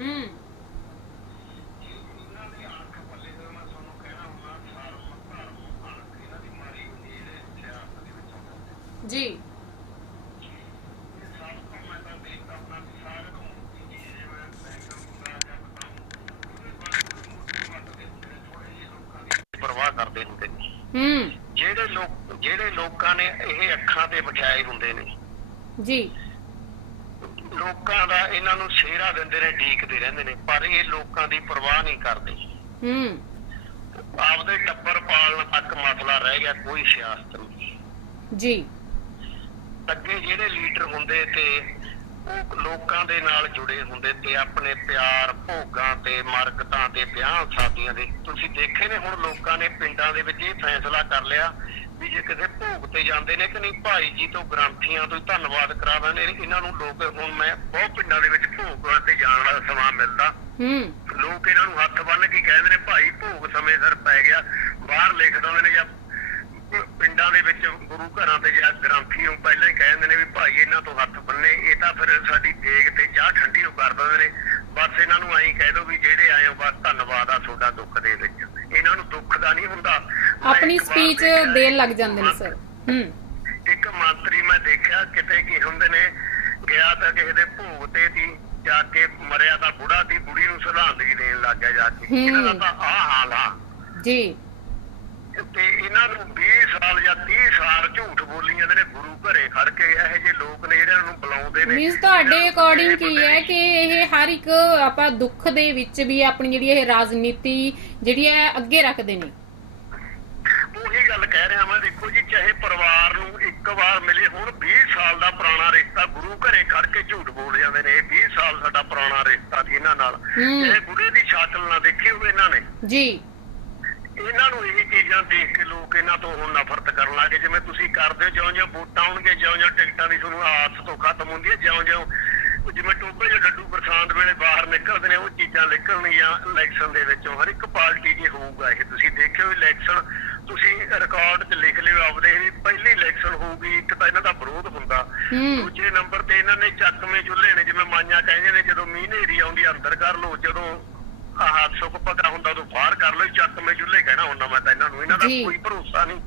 ਹੂੰ। ਜੀ। ਜਿਹੜੇ ਲੋਕਾਂ ਨੇ ਇਹ ਅੱਖਾਂ ਤੇ ਬਿਠਾਏ ਹੁੰਦੇ ਨੇ। ਜੀ। ਲੋਕਾਂ ਦਾ ਇਹਨਾਂ ਨੂੰ ਸ਼ੇਰਾ ਦਿੰਦੇ ਨੇ ਢੀਕਦੇ ਰਹਿੰਦੇ ਨੇ ਪਰ ਇਹ ਲੋਕਾਂ ਦੀ ਪਰਵਾਹ ਨਹੀਂ ਕਰਦੇ। ਹੂੰ। ਆਪਦੇ ਟੱਬਰ ਪਾਲਣ ਤੱਕ ਮਸਲਾ ਰਹਿ ਗਿਆ ਕੋਈ ਸਿਆਸਤ ਨਹੀਂ। ਜੀ। ਅੱਗੇ ਜਿਹੜੇ ਲੀਡਰ ਹੁੰਦੇ ਤੇ ਉਹ ਲੋਕਾਂ ਦੇ ਨਾਲ ਜੁੜੇ ਹੁੰਦੇ ਤੇ ਆਪਣੇ ਪਿਆਰ ਭੋਗਾਂ ਤੇ ਮਰਕਤਾਂ ਤੇ ਵਿਆਹ ਸ਼ਾਦੀਆਂ ਦੇ ਤੁਸੀਂ ਦੇਖੇ ਨੇ ਹੁਣ ਲੋਕਾਂ ਨੇ ਪਿੰਡਾਂ ਦੇ ਵਿੱਚ ਇਹ ਫੈਸਲਾ ਕਰ ਲਿਆ ਵੀ ਜੇ ਕਿਸੇ ਭੋਗ ਤੇ ਜਾਂਦੇ ਨੇ ਕਿ ਨਹੀਂ ਭਾਈ ਜੀ ਤੋਂ ਗ੍ਰੰਥੀਆਂ ਤੋਂ ਧੰਨਵਾਦ ਕਰਾ ਦਿੰਦੇ ਨੇ ਇਹਨਾਂ ਨੂੰ ਲੋਕ ਹੁਣ ਮੈਂ ਬਹੁਤ ਪਿੰਡਾਂ ਦੇ ਵਿੱਚ ਭੋਗਾਂ ਤੇ ਜਾਣ ਦਾ ਸਮਾਂ ਮਿਲਦਾ। ਹੂੰ। ਲੋਕ ਇਹਨਾਂ ਨੂੰ ਹੱਥ ਬੰਨ ਕੇ ਕਹਿੰਦੇ ਨੇ ਭਾਈ ਭੋਗ ਸਮੇਂ ਸਿਰ ਪੈ ਗਿਆ ਬਾਹਰ ਲਿਖ ਦਿੰਦੇ ਨੇ ਜਾਂ ਪਿੰਡਾਂ ਦੇ ਵਿੱਚ ਗੁਰੂ ਘਰਾਂ ਤੇ ਜਾਂ ਗ੍ਰੰਥੀ ਨੂੰ ਪਹਿਲਾਂ ਹੀ ਕਹਿੰਦੇ ਨੇ ਵੀ ਭਾਈ ਇਹਨਾਂ ਤੋਂ ਹੱਥ ਬੰਨੇ ਇਹ ਤਾਂ ਫਿਰ ਸਾਡੀ ਦੇਗ ਤੇ ਚਾਹ ਠੰਡੀ ਹੋ ਕਰ ਦਿੰਦੇ ਨੇ। ਬਸ ਇਹਨਾਂ ਨੂੰ ਐਂ ਕਹਿ ਦੋ ਵੀ ਜਿਹੜੇ ਆਏ ਹੋ ਬਸ ਧੰਨਵਾਦ ਆ ਤੁਹਾਡਾ ਦੁੱਖ ਦੇ ਵਿੱਚ ਇਹਨਾਂ ਨੂੰ ਦੁੱਖ ਦਾ ਨਹੀਂ ਹੁੰਦਾ ਮੈਂ ਆਪਣੀ ਸਪੀਚ ਦੇਣ ਲੱਗ ਜਾਂਦੇ ਨੇ ਸਰ ਹੂੰ। ਇੱਕ ਮੰਤਰੀ ਮੈਂ ਦੇਖਿਆ ਕਿਤੇ ਕੀ ਹੁੰਦੇ ਨੇ ਗਿਆ ਤਾਂ ਕਿਸੇ ਦੇ ਭੋਗ ਤੇ ਦੀ ਜਾ ਕੇ ਮਰਿਆ ਤਾਂ ਬੁੜਾ ਦੀ ਬੁੜੀ ਨੂੰ ਸ਼ਰਧਾਂਜਲੀ ਦੇਣ ਲੱਗ ਗਿਆ ਜਾ ਕੇ। ਇਹਨਾਂ ਦਾ ਤਾਂ ਆਹ ਹਾਲ ਆ। ਜੀ। ਤੇ ਇਹਨਾਂ ਨੂੰ 20 ਸਾਲ ਜਾਂ 30 ਸਾਲ ਝੂਠ ਬੋਲੀ ਜਾਂਦੇ ਨੇ ਗੁਰੂ ਘਰੇ ਖੜ ਕੇ ਇਹੋ ਜਿਹੇ ਲੋਕ ਨੇ ਜਿਹੜਾ ਨੂੰ ਬੁਲਾਉਂਦੇ ਨੇ। ਮੀਨਸ ਤੁਹਾਡੇ ਅਕੋਰਡਿੰਗ ਕੀ ਹੈ ਕਿ ਇਹ ਹਰ ਇੱਕ ਆਪਾਂ ਦੁੱਖ ਦੇ ਵਿੱਚ ਵੀ ਆਪਣੀ ਜਿਹੜੀ ਇਹ ਰਾਜਨੀਤੀ ਜਿਹੜੀ ਹੈ ਅੱਗੇ ਰੱਖਦੇ ਨੇ ਉਹੀ ਗੱਲ ਕਹਿ ਰਿਹਾ ਮੈਂ ਦੇਖੋ ਜੀ ਚਾਹੇ ਪਰਿਵਾਰ ਨੂੰ ਇੱਕ ਵਾਰ ਮਿਲੇ ਹੁਣ 20 ਸਾਲ ਦਾ ਪੁਰਾਣਾ ਰਿਸ਼ਤਾ ਗੁਰੂ ਘਰੇ ਖੜ ਕੇ ਝੂਠ ਬੋਲ ਜਾਂਦੇ ਨੇ ਇਹ 20 ਸਾਲ ਸਾਡਾ ਪੁਰਾਣਾ ਰਿਸ਼ਤਾ ਸੀ ਇਹਨਾਂ ਨਾਲ। ਇਹ ਬੁੜੇ ਦੀ ਸ਼ਕਲ ਨਾ ਦੇਖੀ ਹੋਵੇ ਇਹਨਾਂ ਨੇ। ਜੀ। ਇਹਨਾਂ ਨੂੰ ਇਹ ਚੀਜ਼ਾਂ ਦੇਖ ਕੇ ਲੋਕ ਇਹਨਾਂ ਤੋਂ ਹੁਣ ਨਫ਼ਰਤ ਕਰਨ ਲੱਗੇ ਜਿਵੇਂ ਤੁਸੀਂ ਕਰਦੇ ਹੋ ਜਿਉਂ ਜਿਉਂ ਵੋਟਾਂ ਆਉਣਗੇ ਜਿਉਂ ਜਿਉਂ ਟਿਕਟਾਂ ਦੀ ਤੁਹਾਨੂੰ ਆਸ ਤੋਂ ਖਤਮ ਹੁੰਦੀ ਹੈ ਜਿਉਂ ਜਿਉਂ ਜਿਵੇਂ ਟੋਬੇ ਜਾਂ ਡੱਡੂ ਬਰਸਾਤ ਵੇਲੇ ਬਾਹਰ ਨਿਕਲਦੇ ਨੇ ਉਹ ਚੀਜ਼ਾਂ ਨਿਕਲਣਗੀਆਂ ਇਲੈਕਸ਼ਨ ਦੇ ਵਿੱਚੋਂ ਹਰ ਇੱਕ ਪਾਰਟੀ 'ਚ ਹੋਊਗਾ ਇਹ। ਤੁਸੀਂ ਦੇਖਿਓ ਇਲੈਕਸ਼ਨ ਤੁਸੀਂ ਰਿਕਾਰਡ 'ਚ ਲਿਖ ਲਿਓ ਆਪਦੇ ਵੀ ਪਹਿਲੀ ਇਲੈਕਸ਼ਨ ਹੋਊਗੀ ਇੱਕ ਤਾਂ ਇਹਨਾਂ ਦਾ ਵਿਰੋਧ ਹੁੰਦਾ। ਦੂਜੇ ਨੰਬਰ ਤੇ ਇਹਨਾਂ ਨੇ ਚੱਕਵੇਂ ਚੁੱਲ੍ਹੇ ਨੇ ਜਿਵੇਂ ਮਾਈਆਂ ਕਹਿੰਦੇ ਨੇ ਜਦੋਂ ਮੀਂਹ ਹਨੇਰੀ ਆਉਂਦੀ ਅੰਦਰ ਕਰ ਲਓ ਜਦੋਂ ਆਹ ਸੁੱਕ ਪਕਾ ਹੁੰਦਾ ਉਦੋਂ ਬਾਹਰ ਕਰ ਲਓ ਚੱਕਵੇਂ ਚੁੱਲ੍ਹੇ ਕਹਿਣਾ ਹੁੰਦਾ ਮੈਂ ਤਾਂ ਇਹਨਾਂ ਨੂੰ। ਇਹਨਾਂ ਦਾ। ਕੋਈ ਭਰੋਸਾ ਨਹੀਂ।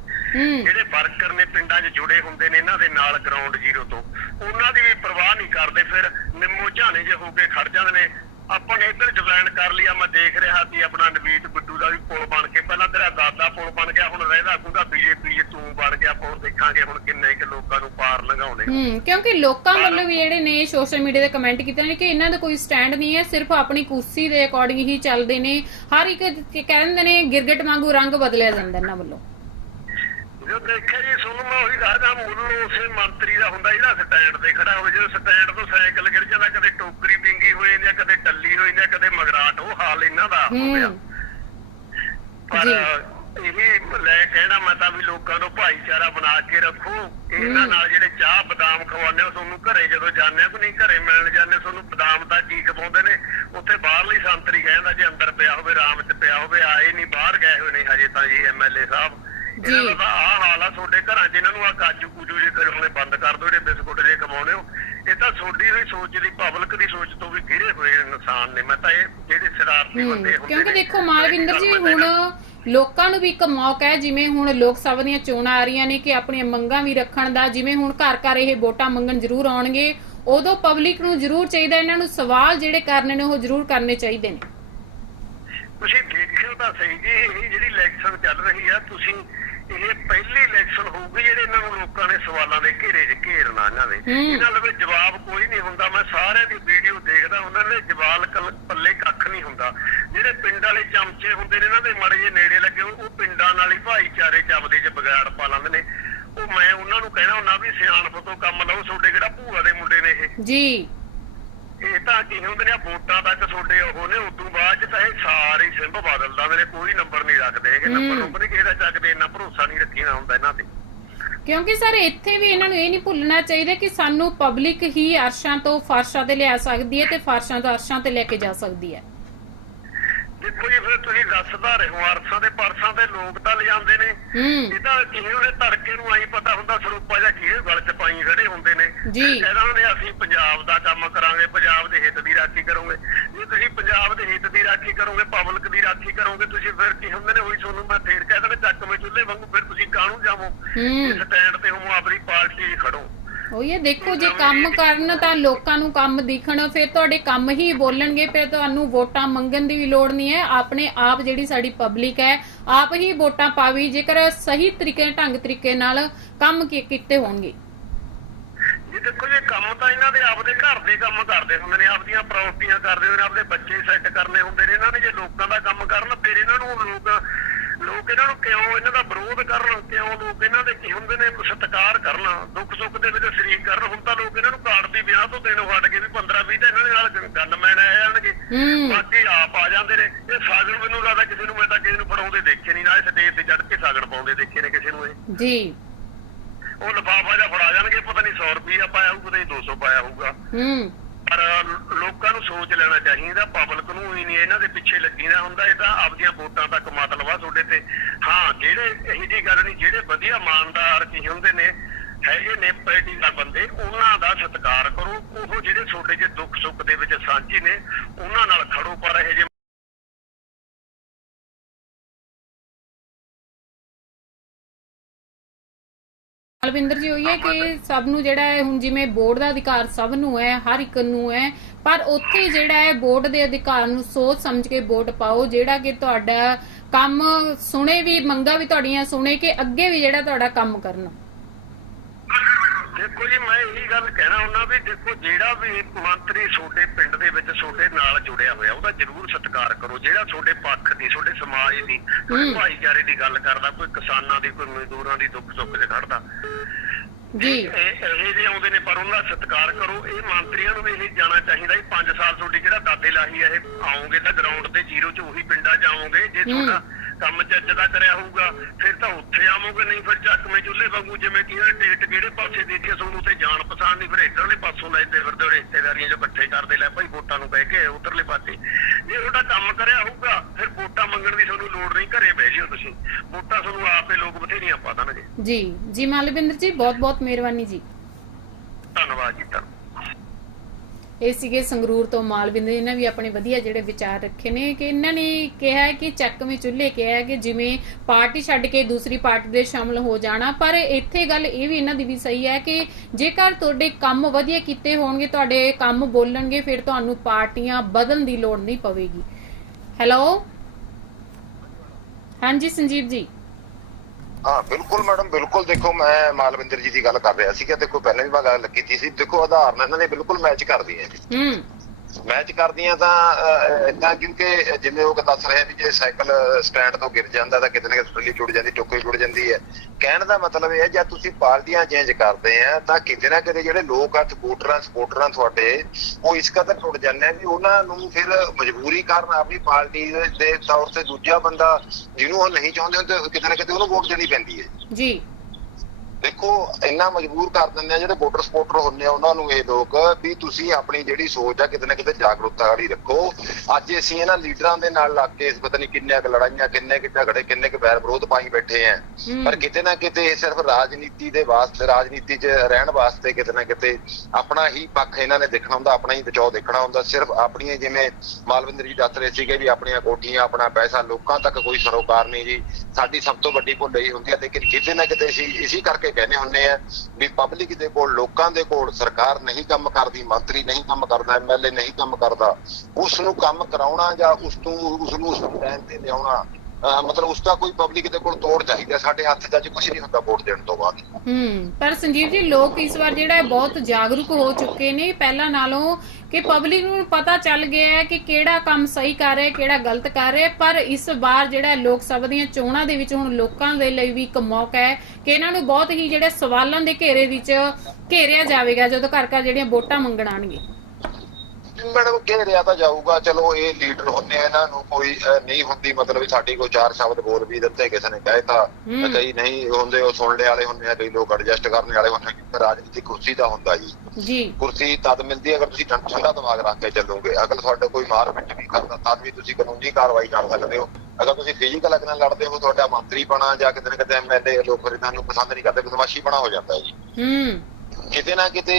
ਜਿਹੜੇ ਵਰਕਰ ਨੇ ਪਿੰਡਾਂ 'ਚ ਜੁੜੇ ਹੁੰਦੇ ਨੇ ਇਹਨਾਂ ਦੇ ਨਾਲ ਗਰਾਊਂਡ ਜ਼ੀਰੋ ਤੋਂ। ਉਹਨਾਂ ਦੀ ਵੀ ਪਰਵਾਹ ਨਹੀਂ ਕਰਦੇ ਫਿਰ ਨਿੰਮੋ ਝਾਣੇ ਜੇ ਹੋ ਕੇ ਖੜ ਜਾਂਦੇ ਨੇ। ਆਪਾਂ ਨੇ ਇੱਧਰ ਡਿਜ਼ਾਈਨ ਕਰ ਲਿਆ ਮੈਂ ਦੇਖ ਰਿਹਾ ਸੀ ਆਪਣਾ ਨਵੀਤ ਗੁੱਡੂ ਦਾ ਵੀ ਪੁਲ ਬਣ ਕੇ ਪਹਿਲਾਂ ਤੇਰਾ ਦਾਦਾ ਪੁਲ ਬਣ ਗਿਆ ਹੁਣ ਰਹਿੰਦਾ ਕੁੰਦਾ ਬੀਜੇਪੀ 'ਚ ਤੂੰ ਬਣ ਗਿਆ ਪੁਲ ਦੇਖਾਂਗੇ ਹੁਣ ਕਿੰਨੇ ਕਿ ਲੋਕਾਂ ਨੂੰ ਪਾਰ ਲੰਘਾਉਣੇ ਹੂੰ ਕਿਉਂਕਿ ਲੋਕਾਂ ਵੱਲੋਂ ਵੀ ਜਿਹੜੇ ਨੇ ਸੋਸ਼ਲ ਮੀਡੀਆ ਤੇ ਕਮੈਂਟ ਕੀਤੇ ਨੇ ਕਿ ਇਹਨਾਂ ਦਾ ਕੋਈ ਸਟੈਂਡ ਨਹੀਂ ਹੈ ਸਿਰਫ ਆਪਣੀ ਕੁਰਸੀ ਦੇ ਅਕੋਰਡਿੰਗ ਹੀ ਚੱਲਦੇ ਨੇ। ਹਰ ਇੱਕ ਕਹਿੰਦੇ ਨੇ ਗਿਰਗਟ ਵਾਂਗੂ ਰੰਗ ਬਦਲਿਆ ਜਾਂਦਾ ਇਹਨਾਂ ਵੱਲੋਂ। ਜੋ ਦੇਖਿਆ ਜੀ ਸੁਣ ਮੈਂ ਉਹੀ ਦੱਸਦਾ ਮੁੱਲ ਉਸੇ ਮੰਤਰੀ ਦਾ ਹੁੰਦਾ ਜਿਹੜਾ ਸਟੈਂਡ ਤੇ ਖੜਾ ਹੋਵੇ। ਜਦੋਂ ਸਟੈਂਡ ਤੋਂ ਸਾਈਕਲ ਗਿਰ ਜਾਂਦਾ ਕਦੇ ਟੋਕਰੀ ਪਿੰਗੀ ਹੋ ਜਾਂਦੀ ਕਦੇ ਟੱਲੀ ਹੋ ਜਾਂਦੀ ਕਦੇ ਮਗਰਾਟ ਉਹ ਹਾਲ ਇਹਨਾਂ ਦਾ ਹੋ। ਗਿਆ ਪਰ। ਇਹ ਲੈ ਕਹਿਣਾ ਮੈਂ ਤਾਂ ਵੀ ਲੋਕਾਂ ਨੂੰ ਭਾਈਚਾਰਾ ਬਣਾ ਕੇ ਰੱਖੋ। ਇਹਨਾਂ। ਨਾਲ ਜਿਹੜੇ ਚਾਹ ਬਦਾਮ ਖਵਾਉਂਦੇ ਹੋ ਤੁਹਾਨੂੰ ਘਰੇ ਜਦੋਂ ਜਾਂਦੇ ਹੋ ਕਿ ਨਹੀਂ ਘਰੇ ਮਿਲਣ ਜਾਂਦੇ ਤੁਹਾਨੂੰ ਬਦਾਮ ਦਾ ਕੀ ਖਵਾਉਂਦੇ ਨੇ ਉੱਥੇ ਬਾਹਰਲੀ ਸੰਤਰੀ ਕਹਿੰਦਾ ਜੇ ਅੰਦਰ ਪਿਆ ਹੋਵੇ ਰਾਮ ਚ ਪਿਆ ਹੋਵੇ ਆਏ ਨਹੀਂ ਬਾਹਰ ਗਏ ਹੋਏ ਨੇ ਹਜੇ ਤਾਂ ਜੀ ਐਮਐਲਏ ਸਾਹਿਬ। ਇਹਨਾਂ ਦਾ ਆਹ ਹਾਲ ਆ ਤੁਹਾਡੇ ਘਰਾਂ 'ਚ ਇਹਨਾਂ ਨੂੰ ਆ ਕਾਜੂ ਕੂਜੂ ਜੇ ਖਵਾਉਣੇ ਬੰਦ ਕਰ ਦਿਓ ਜਿਹੜੇ ਬਿਸਕੁਟ ਜੇ ਖਵਾਉਣੇ ਹੋ। ਇਹ ਤਾਂ ਤੁਹਾਡੀ ਹੋਈ ਸੋਚ ਦੀ ਪਬਲਿਕ ਦੀ ਸੋਚ ਤੋਂ ਵੀ ਘਿਰੇ ਹੋਏ ਇਨਸਾਨ ਨੇ। ਮੈਂ ਤਾਂ ਇਹ ਜਿਹੜੇ ਸ਼ਰਾਰਤੀ ਬੰਦੇ ਹੁੰਦੇ ਕਿਉਂਕਿ ਦੇਖੋ ਮਾਲਵਿੰਦਰ ਜੀ ਤਾਂ ਹੁਣ ਲੋਕਾਂ ਨੂੰ ਵੀ ਇੱਕ ਮੌਕਾ ਹੈ, ਜਿਵੇਂ ਹੁਣ ਲੋਕ ਸਭਾ ਦੀਆਂ ਚੋਣਾਂ ਆ ਰਹੀਆਂ ਨੇ ਕਿ ਆਪਣੀਆਂ ਮੰਗਾਂ ਵੀ ਰੱਖਣ ਦਾ, ਜਿਵੇਂ ਹੁਣ ਘਰ ਘਰ ਇਹ ਵੋਟਾਂ ਮੰਗਣ ਜ਼ਰੂਰ ਆਉਣਗੇ, ਉਦੋਂ ਪਬਲਿਕ ਨੂੰ ਜ਼ਰੂਰ ਚਾਹੀਦਾ, ਇਹਨਾਂ ਨੂੰ ਸਵਾਲ ਜਿਹੜੇ ਕਰਨੇ ਨੇ ਉਹ ਜ਼ਰੂਰ ਕਰਨੇ ਚਾਹੀਦੇ ਨੇ। ਤੁਸੀਂ ਦੇਖਿਓ ਤਾਂ ਸਹੀ ਜੀ, ਇਹ ਜਿਹੜੀ ਇਲੈਕਸ਼ਨ ਚੱਲ ਰਹੀ ਆ, ਤੁਸੀਂ ਇਹ ਪਹਿਲੀ ਇਲੈਕਸ਼ਨ ਹੋਊਗੀ ਜਿਹੜੇ ਇਹਨਾਂ ਨੂੰ ਲੋਕਾਂ ਨੇ ਸਵਾਲਾਂ ਦੇ ਘੇਰੇ 'ਚ ਘੇਰਨਾ ਇਹਨਾਂ ਦੇ। ਇਹਨਾਂ ਲਵੇ ਜਵਾਬ ਕੋਈ ਨਹੀਂ ਹੁੰਦਾ। ਮੈਂ ਸਾਰਿਆਂ ਦੀ ਵੀਡੀਓ ਦੇਖਦਾ ਉਹਨਾਂ ਨੇ ਜਵਾਬ ਪੱਲੇ ਕੱਖ ਨਹੀਂ ਹੁੰਦਾ। ਜਿਹੜੇ ਪਿੰਡ ਵਾਲੇ ਚਮਚੇ ਹੁੰਦੇ ਨੇ ਇਹਨਾਂ ਦੇ ਮੜੇ ਜੇ ਨੇੜੇ ਲੱਗੇ ਉਹ ਪਿੰਡਾਂ ਨਾਲ ਹੀ ਭਾਈਚਾਰੇ ਆਪਦੇ ਚ ਵਿਗਾੜ ਪਾ ਲੈਂਦੇ ਨੇ। ਉਹ ਮੈਂ ਉਹਨਾਂ ਨੂੰ ਕਹਿਣਾ ਹੁੰਦਾ ਵੀ ਸਿਆਣਪ ਤੋਂ ਕੰਮ ਲਓ ਤੁਹਾਡੇ ਕਿਹੜਾ ਭੂਆ ਦੇ ਮੁੰਡੇ ਨੇ ਇਹ? ਜੀ। ਇਹ ਤਾਂ ਕੀ ਹੁੰਦੇ ਨੇ ਵੋਟਾਂ ਤੱਕ ਤੁਹਾਡੇ ਉਹ ਨੇ ਉਦੋਂ ਬਾਅਦ ਚ ਤਾਂ ਇਹ ਸਾਰੇ ਸਿੰਭ ਬਦਲ ਦਿੰਦੇ ਨੇ ਕੋਈ ਨੰਬਰ ਨਹੀਂ ਰੱਖਦੇ ਹੈਗੇ ਨੰਬਰ। ਨੰਬਰ ਨਹੀਂ ਕਿਸੇ ਦਾ ਚੱਕਦੇ ਇੰਨਾ ਭਰੋਸਾ ਨਹੀਂ ਰੱਖੀਦਾ ਹੁੰਦਾ ਇਹਨਾਂ ਤੇ ਕਿਉਂਕਿ ਸਰ ਇੱਥੇ ਵੀ ਇਹਨਾਂ ਨੂੰ ਇਹ ਨਹੀਂ ਭੁੱਲਣਾ ਚਾਹੀਦਾ ਕਿ ਸਾਨੂੰ ਪਬਲਿਕ ਹੀ ਅਰਸ਼ਾਂ ਤੋਂ ਫਰਸ਼ਾਂ ਤੇ ਲਿਆ ਸਕਦੀ ਹੈ ਤੇ ਫਰਸ਼ਾਂ ਤੋਂ ਅਰਸ਼ਾਂ ਤੇ ਲੈ ਕੇ ਜਾ ਸਕਦੀ ਹੈ ਦੱਸਦਾ ਰਹੋ ਅਰਸਾਂ ਦੇ ਪਰਸਾਂ ਤੇ ਲੋਕ ਤਾਂ ਲਿਜਾਂਦੇ ਨੇ। ਹੂੰ। ਇਹ ਤਾਂ ਕਿਸੇ ਨੇ ਆਈ ਪਤਾ ਹੁੰਦਾ ਸਰੂਪਾ ਜਾਂ ਕਿਹਦੇ ਗਲ ਚ ਪਾਈ ਖੜੇ ਹੁੰਦੇ ਨੇ। ਜੀ। ਕਹਿੰਦਾ ਨੇ ਅਸੀਂ ਪੰਜਾਬ ਦਾ ਕੰਮ ਕਰਾਂਗੇ ਪੰਜਾਬ ਦੇ ਹਿੱਤ ਦੀ ਰਾਖੀ ਕਰੋਗੇ। ਜੇ ਤੁਸੀਂ ਪੰਜਾਬ ਦੇ ਹਿੱਤ ਦੀ ਰਾਖੀ ਕਰੋਗੇ ਪਬਲਿਕ ਦੀ ਰਾਖੀ ਕਰੋਗੇ ਤੁਸੀਂ ਫਿਰ ਕੀ ਹੁੰਦੇ ਨੇ ਉਹੀ ਤੁਹਾਨੂੰ ਮੈਂ ਫੇਰ ਕਹਿ ਦੇਣਾ ਚੱਕ ਚੱਕਵੇਂ ਚੁੱਲ੍ਹੇ ਵਾਂਗੂ ਫਿਰ ਤੁਸੀਂ ਕਾਹਨੂੰ ਜਾਵੋ? ਹੂੰ। ਸਟੈਂਡ ਤੇ ਹੋ ਆਪਣੀ ਪਾਰਟੀ ਖੜੋ। ਉਹ ਇਹ ਦੇਖੋ, ਜੇ ਕੰਮ ਕਰਨ ਤਾਂ ਲੋਕਾਂ ਨੂੰ ਕੰਮ ਦਿਖਣ, ਫਿਰ ਤੁਹਾਡੇ ਕੰਮ ਹੀ ਬੋਲਣਗੇ, ਫਿਰ ਤੁਹਾਨੂੰ ਵੋਟਾਂ ਮੰਗਣ ਦੀ ਵੀ ਲੋੜ ਨਹੀਂ ਹੈ। ਆਪਣੇ ਆਪ ਜਿਹੜੀ ਸਾਡੀ ਪਬਲਿਕ ਹੈ, ਆਪ ਹੀ ਵੋਟਾਂ ਪਾਵੀ, ਜੇਕਰ ਸਹੀ ਤਰੀਕੇ, ਢੰਗ ਤਰੀਕੇ ਨਾਲ ਕੰਮ ਕੀਤੇ ਹੋਣਗੇ। ਜੀ, ਦੇਖੋ ਇਹ ਕੰਮ ਤਾਂ ਇਹਨਾਂ ਦੇ ਆਪਦੇ ਘਰ ਦੇ ਕੰਮ ਕਰਦੇ ਹੁੰਦੇ ਨੇ, ਆਪਦੀਆਂ ਪ੍ਰਾਪਰਟੀਆਂ ਕਰਦੇ ਹੁੰਦੇ ਨੇ, ਆਪਦੇ ਬੱਚੇ ਸੈੱਟ ਕਰਨੇ ਹੁੰਦੇ ਨੇ, ਇਹਨਾਂ ਨੇ ਜੇ ਲੋਕਾਂ ਦਾ ਕੰਮ ਕਰਨ, ਫਿਰ ਇਹਨਾਂ ਨੂੰ ਲੋਕ ਲੋਕ ਇਹਨਾਂ ਨੂੰ ਕਿਉਂ ਇਹਨਾਂ ਦਾ ਵਿਰੋਧ ਕਰਨ ਕਿਉਂ ਲੋਕ ਇਹਨਾਂ ਦੇ ਕੀ ਹੁੰਦੇ ਨੇ ਸਤਿਕਾਰ ਕਰਨ ਦੁੱਖ ਸੁੱਖ ਦੇ ਵਿੱਚ ਸ਼ਰੀਕ ਕਰਨ ਹੁਣ ਤਾਂ ਲੋਕ ਇਹਨਾਂ ਨੂੰ ਕਾਰਡ ਦੀ ਵਿਆਹ ਤੋਂ ਦੇਣੋਂ ਹਟ ਕੇ ਵੀ 15 20 ਤਾਂ ਇਹਨਾਂ ਦੇ ਨਾਲ ਗਨਮੈਨ ਆ ਜਾਣਗੇ ਬਾਕੀ ਆਪ ਆ ਜਾਂਦੇ ਨੇ। ਇਹ ਸਾਗਣ ਮੈਨੂੰ ਲੱਗਦਾ ਕਿਸੇ ਨੂੰ ਮੈਂ ਤਾਂ ਕਿਸੇ ਨੂੰ ਫੜਾਉਂਦੇ ਦੇਖੇ ਨਹੀਂ ਨਾ ਇਹ ਸਟੇਜ ਤੇ ਚੜ੍ਹ ਕੇ ਸਾਗਣ ਪਾਉਂਦੇ ਦੇਖੇ ਨੇ ਕਿਸੇ ਨੂੰ ਇਹ। ਜੀ। ਉਹ ਲਫਾਫਾ ਜਿਹਾ ਫੜਾ ਜਾਣਗੇ ਪਤਾ ਨਹੀਂ 100 ਰੁਪਈਆ ਪਾਇਆ ਹੋਊਗਾ ਤੇ 200 ਪਾਇਆ ਹੋਊਗਾ। ਹੂੰ। ਪਰ ਲੋਕਾਂ ਨੂੰ ਸੋਚ ਲੈਣਾ ਚਾਹੀਦਾ ਪਬਲਿਕ ਨੂੰ ਹੀ ਨਹੀਂ, ਇਹਨਾਂ ਦੇ ਪਿੱਛੇ ਲੱਗੀਦਾ ਹੁੰਦਾ, ਇਹ ਤਾਂ ਆਪਦੀਆਂ ਵੋਟਾਂ ਤੱਕ ਮਤਲਬ ਆ ਤੁਹਾਡੇ ਤੇ। ਹਾਂ, ਜਿਹੜੇ ਇਹੀ ਜੀ ਗੱਲ ਨਹੀਂ, ਜਿਹੜੇ ਵਧੀਆ ਇਮਾਨਦਾਰ ਕੀ ਹੁੰਦੇ ਨੇ, ਹੈਗੇ ਨੇ ਪੈਟੀ ਦਾ ਬੰਦੇ, ਉਹਨਾਂ ਦਾ ਸਤਿਕਾਰ ਕਰੋ। ਉਹ ਜਿਹੜੇ ਤੁਹਾਡੇ ਜੇ ਦੁੱਖ ਸੁੱਖ ਦੇ ਵਿੱਚ ਸਾਂਝੀ ਨੇ, ਉਹਨਾਂ ਨਾਲ ਖੜੋ। ਅਲਵਿੰਦਰ ਜੀ ਹੋਈ ਹੈ ਕਿ ਸਭ ਨੂੰ ਜਿਹੜਾ ਹੈ ਹੁਣ ਜਿਵੇਂ ਬੋਰਡ ਦਾ ਅਧਿਕਾਰ ਸਭ ਨੂੰ ਹੈ ਹਰ ਇੱਕ ਨੂੰ ਹੈ ਪਰ ਉੱਥੇ ਜਿਹੜਾ ਹੈ ਬੋਰਡ ਦੇ ਅਧਿਕਾਰ ਨੂੰ ਸੋਚ ਸਮਝ ਕੇ ਵੋਟ ਪਾਓ ਜਿਹੜਾ ਕਿ ਤੁਹਾਡਾ ਕੰਮ ਸੁਣੇ ਵੀ ਮੰਗਾ ਵੀ ਤੁਹਾਡੀਆਂ ਸੁਣੇ ਕਿ ਅੱਗੇ ਵੀ ਜਿਹੜਾ ਤੁਹਾਡਾ ਕੰਮ ਕਰਨ। ਦੇਖੋ ਜੀ ਮੈਂ ਇਹੀ ਗੱਲ ਕਹਿਣਾ ਹੁੰਦਾ ਵੀ ਦੇਖੋ ਜਿਹੜਾ ਵੀ ਮੰਤਰੀ ਤੁਹਾਡੇ ਪਿੰਡ ਦੇ ਵਿੱਚ ਤੁਹਾਡੇ ਨਾਲ ਜੁੜਿਆ ਹੋਇਆ ਉਹਦਾ ਜ਼ਰੂਰ ਸਤਿਕਾਰ ਕਰੋ। ਜਿਹੜਾ ਤੁਹਾਡੇ ਪੱਖ ਦੀ ਤੁਹਾਡੇ ਸਮਾਜ ਦੀ ਤੁਹਾਡੇ। ਭਾਈਚਾਰੇ ਦੀ ਗੱਲ ਕਰਦਾ ਕੋਈ ਕਿਸਾਨਾਂ ਦੀ ਕੋਈ ਮਜ਼ਦੂਰਾਂ ਦੀ ਦੁੱਖ ਸੁੱਖ ਤੇ ਖੜਦਾ। ਜੀ। ਇਹ ਇਹ ਜਿਹੇ ਆਉਂਦੇ ਨੇ ਪਰ ਉਹਨਾਂ ਦਾ ਸਤਿਕਾਰ ਕਰੋ। ਇਹ ਮੰਤਰੀਆਂ ਨੂੰ ਵੀ ਇਹ ਜਾਣਾ ਚਾਹੀਦਾ ਵੀ 5 ਸਾਲ ਤੁਹਾਡੀ ਜਿਹੜਾ ਦਾਦੇ ਲਾਹੀ ਹੈ ਇਹ ਆਓਗੇ ਤਾਂ ਗਰਾਊਂਡ ਤੇ ਜ਼ੀਰੋ 'ਚ ਉਹੀ ਪਿੰਡਾਂ 'ਚ ਆਓਗੇ ਜੇ। ਤੁਹਾਡਾ ਕੰਮ ਚੱਜ ਦਾ ਕਰਿਆ ਹੋਊਗਾ ਫਿਰ ਤਾਂ ਉੱਥੇ ਆਵੋਗੇ ਨਹੀਂ ਫਿਰ ਚੱਕਵੇਂ ਚੁੱਲ੍ਹੇ ਵਾਂਗੂ ਜਿਵੇਂ ਕਿ ਇਹ ਟਿਕਟ ਕਿਹੜੇ ਪਾਸੇ ਦੇ ਦਿੱਤੀ ਤੁਹਾਨੂੰ ਤੇ ਜਾਣ ਪਛਾਣ ਨਹੀਂ ਫਿਰ ਇੱਧਰਲੇ ਪਾਸੋਂ ਲੈਂਦੇ ਫਿਰਦੇ ਰਿਸ਼ਤੇਦਾਰੀਆਂ ਜੋ ਇਕੱਠੇ ਕਰਦੇ ਲੈ ਭਾਈ ਵੋਟਾਂ ਨੂੰ ਕਹਿ ਕੇ ਉਧਰਲੇ ਪਾਸੇ। ਜੇ ਤੁਹਾਡਾ ਕੰਮ ਕਰਿਆ ਹੋਊਗਾ ਫਿਰ ਵੋਟਾਂ ਮੰਗਣ ਦੀ ਤੁਹਾਨੂੰ ਲੋੜ ਨਹੀਂ ਘਰੇ ਬਹਿ ਜਿਓ ਤੁਸੀਂ। ਵੋਟਾਂ ਤੁਹਾਨੂੰ ਆਪੇ ਲੋਕ ਬਥੇਰੀਆਂ ਪਾ ਦੇਣਗੇ। ਜੀ ਜੀ ਮਾਲਵਿੰਦਰ ਜੀ ਬਹੁਤ ਬਹੁਤ ਮਿਹਰਬਾਨੀ ਜੀ। ਧੰਨਵਾਦ ਜੀ ਧੰਨਵਾਦ। ਇਹ ਸੀਗੇ ਸੰਗਰੂਰ ਤੋਂ ਮਾਲਵਿੰਦਰ ਇਹਨਾਂ ਵੀ ਆਪਣੇ ਵਧੀਆ ਜਿਹੜੇ ਵਿਚਾਰ ਰੱਖੇ ਨੇ ਕਿ ਇਹਨਾਂ ਨੇ ਕਿਹਾ ਹੈ ਕਿ ਚੱਕਵੇਂ ਚੁੱਲ੍ਹੇ ਕਿਹਾ ਕਿ ਜਿਵੇਂ ਪਾਰਟੀ ਛੱਡ ਕੇ ਦੂਸਰੀ ਪਾਰਟੀ ਦੇ ਸ਼ਾਮਲ ਹੋ ਜਾਣਾ, ਪਰ ਇੱਥੇ ਗੱਲ ਇਹ ਵੀ ਇਹਨਾਂ ਦੀ ਵੀ ਸਹੀ ਹੈ ਕਿ ਜੇਕਰ ਤੁਹਾਡੇ ਕੰਮ ਵਧੀਆ ਕੀਤੇ ਹੋਣਗੇ, ਤੁਹਾਡੇ ਕੰਮ ਬੋਲਣਗੇ, ਫਿਰ ਤੁਹਾਨੂੰ ਪਾਰਟੀਆਂ ਬਦਲਣ ਦੀ ਲੋੜ ਨਹੀਂ ਪਵੇਗੀ। ਹੈਲੋ ਹਾਂਜੀ ਸੰਜੀਵ ਜੀ। ਹਾਂ, ਬਿਲਕੁਲ ਮੈਡਮ, ਬਿਲਕੁਲ ਦੇਖੋ, ਮੈਂ ਮਾਲਵਿੰਦਰ ਜੀ ਦੀ ਗੱਲ ਕਰ ਰਿਹਾ ਸੀਗਾ, ਦੇਖੋ, ਪਹਿਲਾਂ ਵੀ ਮੈਂ ਗੱਲ ਕੀਤੀ ਸੀ, ਦੇਖੋ, ਆਧਾਰ ਨਾਲ ਇਹਨਾਂ ਨੇ ਬਿਲਕੁਲ ਮੈਚ ਕਰਦੀਆਂ ਜੀ ਹੂੰ। ਮੈਚ ਕਰਦੀਆਂ ਤਾਂ ਇਦਾਂ ਕਿਉਂਕਿ ਜਿਵੇਂ ਉਹ ਦੱਸ ਰਿਹਾ ਵੀ ਜੇ ਸਾਈਕਲ ਸਟੈਂਡ ਤੋਂ ਗਿਰ ਜਾਂਦਾ ਤਾਂ ਕਿਤੇ ਨਾ ਕਿਤੇ ਟੱਲੀ ਟੁੱਟ ਜਾਂਦੀ ਟੋਕਰੀ ਟੁੱਟ ਜਾਂਦੀ ਹੈ। ਕਹਿਣ ਦਾ ਮਤਲਬ ਇਹ ਹੈ ਜਦ ਤੁਸੀਂ ਪਾਰਟੀਆਂ ਚੇਂਜ ਕਰਦੇ ਆ, ਤਾਂ ਕਿਤੇ ਨਾ ਕਿਤੇ ਜਿਹੜੇ ਲੋਕ ਆ, ਸਪੋਰਟਰਾਂ ਸਪੋਰਟਰਾਂ ਤੁਹਾਡੇ, ਉਹ ਇਸ ਕਦਰ ਟੁੱਟ ਜਾਂਦੇ ਆ ਵੀ ਉਹਨਾਂ ਨੂੰ ਫਿਰ ਮਜਬੂਰੀ ਕਾਰਨ ਆਪਣੀ ਪਾਰਟੀ ਦੇ- ਦੇ ਤੌਰ ਤੇ ਦੂਜਾ ਬੰਦਾ ਜਿਹਨੂੰ ਉਹ ਨਹੀਂ ਚਾਹੁੰਦੇ ਹੁੰਦੇ, ਕਿਤੇ ਨਾ ਕਿਤੇ ਉਹਨੂੰ ਵੋਟ ਦੇਣੀ ਪੈਂਦੀ ਹੈ। ਜੀ। ਦੇਖੋ ਇੰਨਾ ਮਜਬੂਰ ਕਰ ਦਿੰਦੇ ਆ ਜਿਹੜੇ ਵੋਟਰ ਸਪੋਰਟਰ ਹੁੰਦੇ ਆ ਉਹਨਾਂ ਨੂੰ ਇਹ ਲੋਕ ਵੀ ਤੁਸੀਂ ਆਪਣੀ ਜਿਹੜੀ ਸੋਚ ਆ ਕਿਤੇ ਨਾ ਕਿਤੇ ਜਾਗਰੂਕਤਾ ਵਾਲੀ ਰੱਖੋ। ਅੱਜ ਅਸੀਂ ਇਹਨਾਂ ਲੀਡਰਾਂ ਦੇ ਨਾਲ ਲੱਗ ਕੇ ਪਤਾ ਨਹੀਂ ਕਿੰਨੇ ਕੁ ਲੜਾਈਆਂ ਕਿੰਨੇ ਕੁ ਝਗੜੇ ਕਿੰਨੇ ਕੁ ਬੈਰ ਵਿਰੋਧ ਪਾਈ ਬੈਠੇ ਆ। ਪਰ ਕਿਤੇ ਨਾ ਕਿਤੇ ਇਹ ਸਿਰਫ ਰਾਜਨੀਤੀ ਦੇ ਵਾਸਤੇ ਰਾਜਨੀਤੀ 'ਚ ਰਹਿਣ ਵਾਸਤੇ ਕਿਤੇ ਨਾ ਕਿਤੇ ਆਪਣਾ ਹੀ ਪੱਖ ਇਹਨਾਂ ਨੇ ਦੇਖਣਾ ਹੁੰਦਾ ਆਪਣਾ ਹੀ ਬਚਾਓ ਦੇਖਣਾ ਹੁੰਦਾ। ਸਿਰਫ ਆਪਣੀਆਂ ਜਿਵੇਂ ਮਾਲਵਿੰਦਰ ਜੀ ਦੱਸ ਰਹੇ ਸੀਗੇ ਵੀ ਆਪਣੀਆਂ ਕੋਠੀਆਂ ਆਪਣਾ ਪੈਸਾ ਲੋਕਾਂ ਤੱਕ ਕੋਈ ਸਰੋਕਾਰ ਨਹੀਂ ਜੀ। ਸਾਡੀ ਸਭ ਤੋਂ ਵੱਡੀ ਭੁੱਲ ਇਹ ਹੁੰਦੀ ਹੈ ਲੇਕਿਨ ਕਿਤੇ ਨਾ ਕਿਤੇ ਅਸੀਂ ਇਸੇ ਕਰਕੇ ਕਹਿੰਦੇ ਹੁੰਦੇ ਆ ਵੀ ਪਬਲਿਕ ਦੇ ਕੋਲ, ਲੋਕਾਂ ਦੇ ਕੋਲ ਸਰਕਾਰ ਨਹੀਂ ਕੰਮ ਕਰਦੀ, ਮੰਤਰੀ ਨਹੀਂ ਕੰਮ ਕਰਦਾ ਐਮਐਲਏ ਨਹੀਂ ਕੰਮ ਕਰਦਾ ਉਸ ਨੂੰ ਕੰਮ ਕਰਾਉਣਾ ਜਾਂ ਉਸ ਤੋਂ ਉਸ ਨੂੰ ਉਸ ਤੇ ਲਿਆਉਣਾ ਮਤਲਬ ਉਸ ਦਾ ਕੋਈ ਪਬਲਿਕ ਦੇ ਕੋਲ ਤੋੜ ਚਾਹੀਦਾ, ਸਾਡੇ ਹੱਥ ਦਾ ਅੱਜ ਕੁਝ ਨਹੀਂ ਹੁੰਦਾ ਵੋਟ ਦੇਣ ਤੋਂ ਬਾਅਦ। ਹੂੰ, ਪਰ ਸੰਜੀਵ ਜੀ, ਲੋਕ ਇਸ ਵਾਰ ਜਿਹੜਾ ਬਹੁਤ ਜਾਗਰੂਕ ਹੋ ਚੁੱਕੇ ਨੇ, ਪਹਿਲਾਂ ਨਾਲੋਂ ਕਿ ਪਬਲਿਕ ਨੂੰ ਪਤਾ ਚੱਲ ਗਿਆ ਹੈ ਕਿ ਕਿਹੜਾ ਕੰਮ ਸਹੀ ਕਰ ਰਿਹਾ, ਕਿਹੜਾ ਗਲਤ ਕਰ ਰਿਹਾ, ਪਰ ਇਸ ਵਾਰ ਜਿਹੜਾ ਲੋਕ ਸਭਾ ਦੀਆਂ ਚੋਣਾਂ ਦੇ ਵਿੱਚ ਹੁਣ ਲੋਕਾਂ ਦੇ ਲਈ ਵੀ ਇੱਕ ਮੌਕਾ ਹੈ ਕਿ ਇਹਨਾਂ ਨੂੰ ਬਹੁਤ ਹੀ ਜਿਹੜੇ ਸਵਾਲਾਂ ਦੇ ਘੇਰੇ ਵਿੱਚ ਘੇਰਿਆ ਜਾਵੇਗਾ ਜਦੋਂ ਘਰ ਘਰ ਜਿਹੜੀਆਂ ਵੋਟਾਂ ਮੰਗਣ ਆਣਗੇ ਮੈਡਮ ਘੇਰਿਆ ਤਾਂ ਜਾਊਗਾ। ਚਲੋ ਇਹ ਲੀਡਰ ਹੁੰਦੇ ਆ ਇਹਨਾਂ ਨੂੰ ਕੋਈ ਨਹੀਂ ਹੁੰਦੀ ਮਤਲਬ ਸਾਡੀ ਕੋਈ ਚਾਰ ਸ਼ਬਦ ਬੋਲ ਵੀ ਦਿੱਤੇ ਕਿਸੇ ਨੇ ਕਹਿਤਾ ਹੂੰ। ਕਈ ਨਹੀਂ ਹੁੰਦੇ ਉਹ ਸੁਣਨੇ ਵਾਲੇ ਹੁੰਦੇ ਆ ਕਈ ਲੋਕ ਐਡਜਸਟ ਕਰਨ ਵਾਲੇ ਹੁੰਦੇ ਆ ਰਾਜਨੀਤੀ ਕੁਰਸੀ ਦਾ ਹੁੰਦਾ ਜੀ। ਜੀ। ਕੁਰਸੀ ਤਦ ਮਿਲਦੀ ਅਗਰ ਤੁਸੀਂ ਠੰਡਾ ਦਿਮਾਗ ਰੱਖ ਕੇ ਚੱਲੋਗੇ। ਅਗਰ ਤੁਹਾਡਾ ਕੋਈ ਮਾਰ ਪਿੱਟ ਵੀ ਕਰਦਾ ਤਦ ਵੀ ਤੁਸੀਂ ਕਾਨੂੰਨੀ ਕਾਰਵਾਈ ਕਰ ਸਕਦੇ ਹੋ। ਅਗਰ ਤੁਸੀਂ ਫਿਜ਼ੀਕਲ ਅਗਰ ਨਾਲ ਲੜਦੇ ਹੋ ਤੁਹਾਡਾ ਮੰਤਰੀ ਬਣਾ ਜਾਂ ਕਿਤੇ ਨਾ ਕਿਤੇ ਐਮਐਲਏ ਲੋਕ ਇਹਨਾਂ ਨੂੰ ਪਸੰਦ ਨਹੀਂ ਕਰਦੇ ਬਦਮਾਸ਼ੀ ਬਣਾ ਹੋ ਜਾਂਦਾ ਹੈ ਜੀ। ਹੂੰ। ਕਿਤੇ ਨਾ ਕਿਤੇ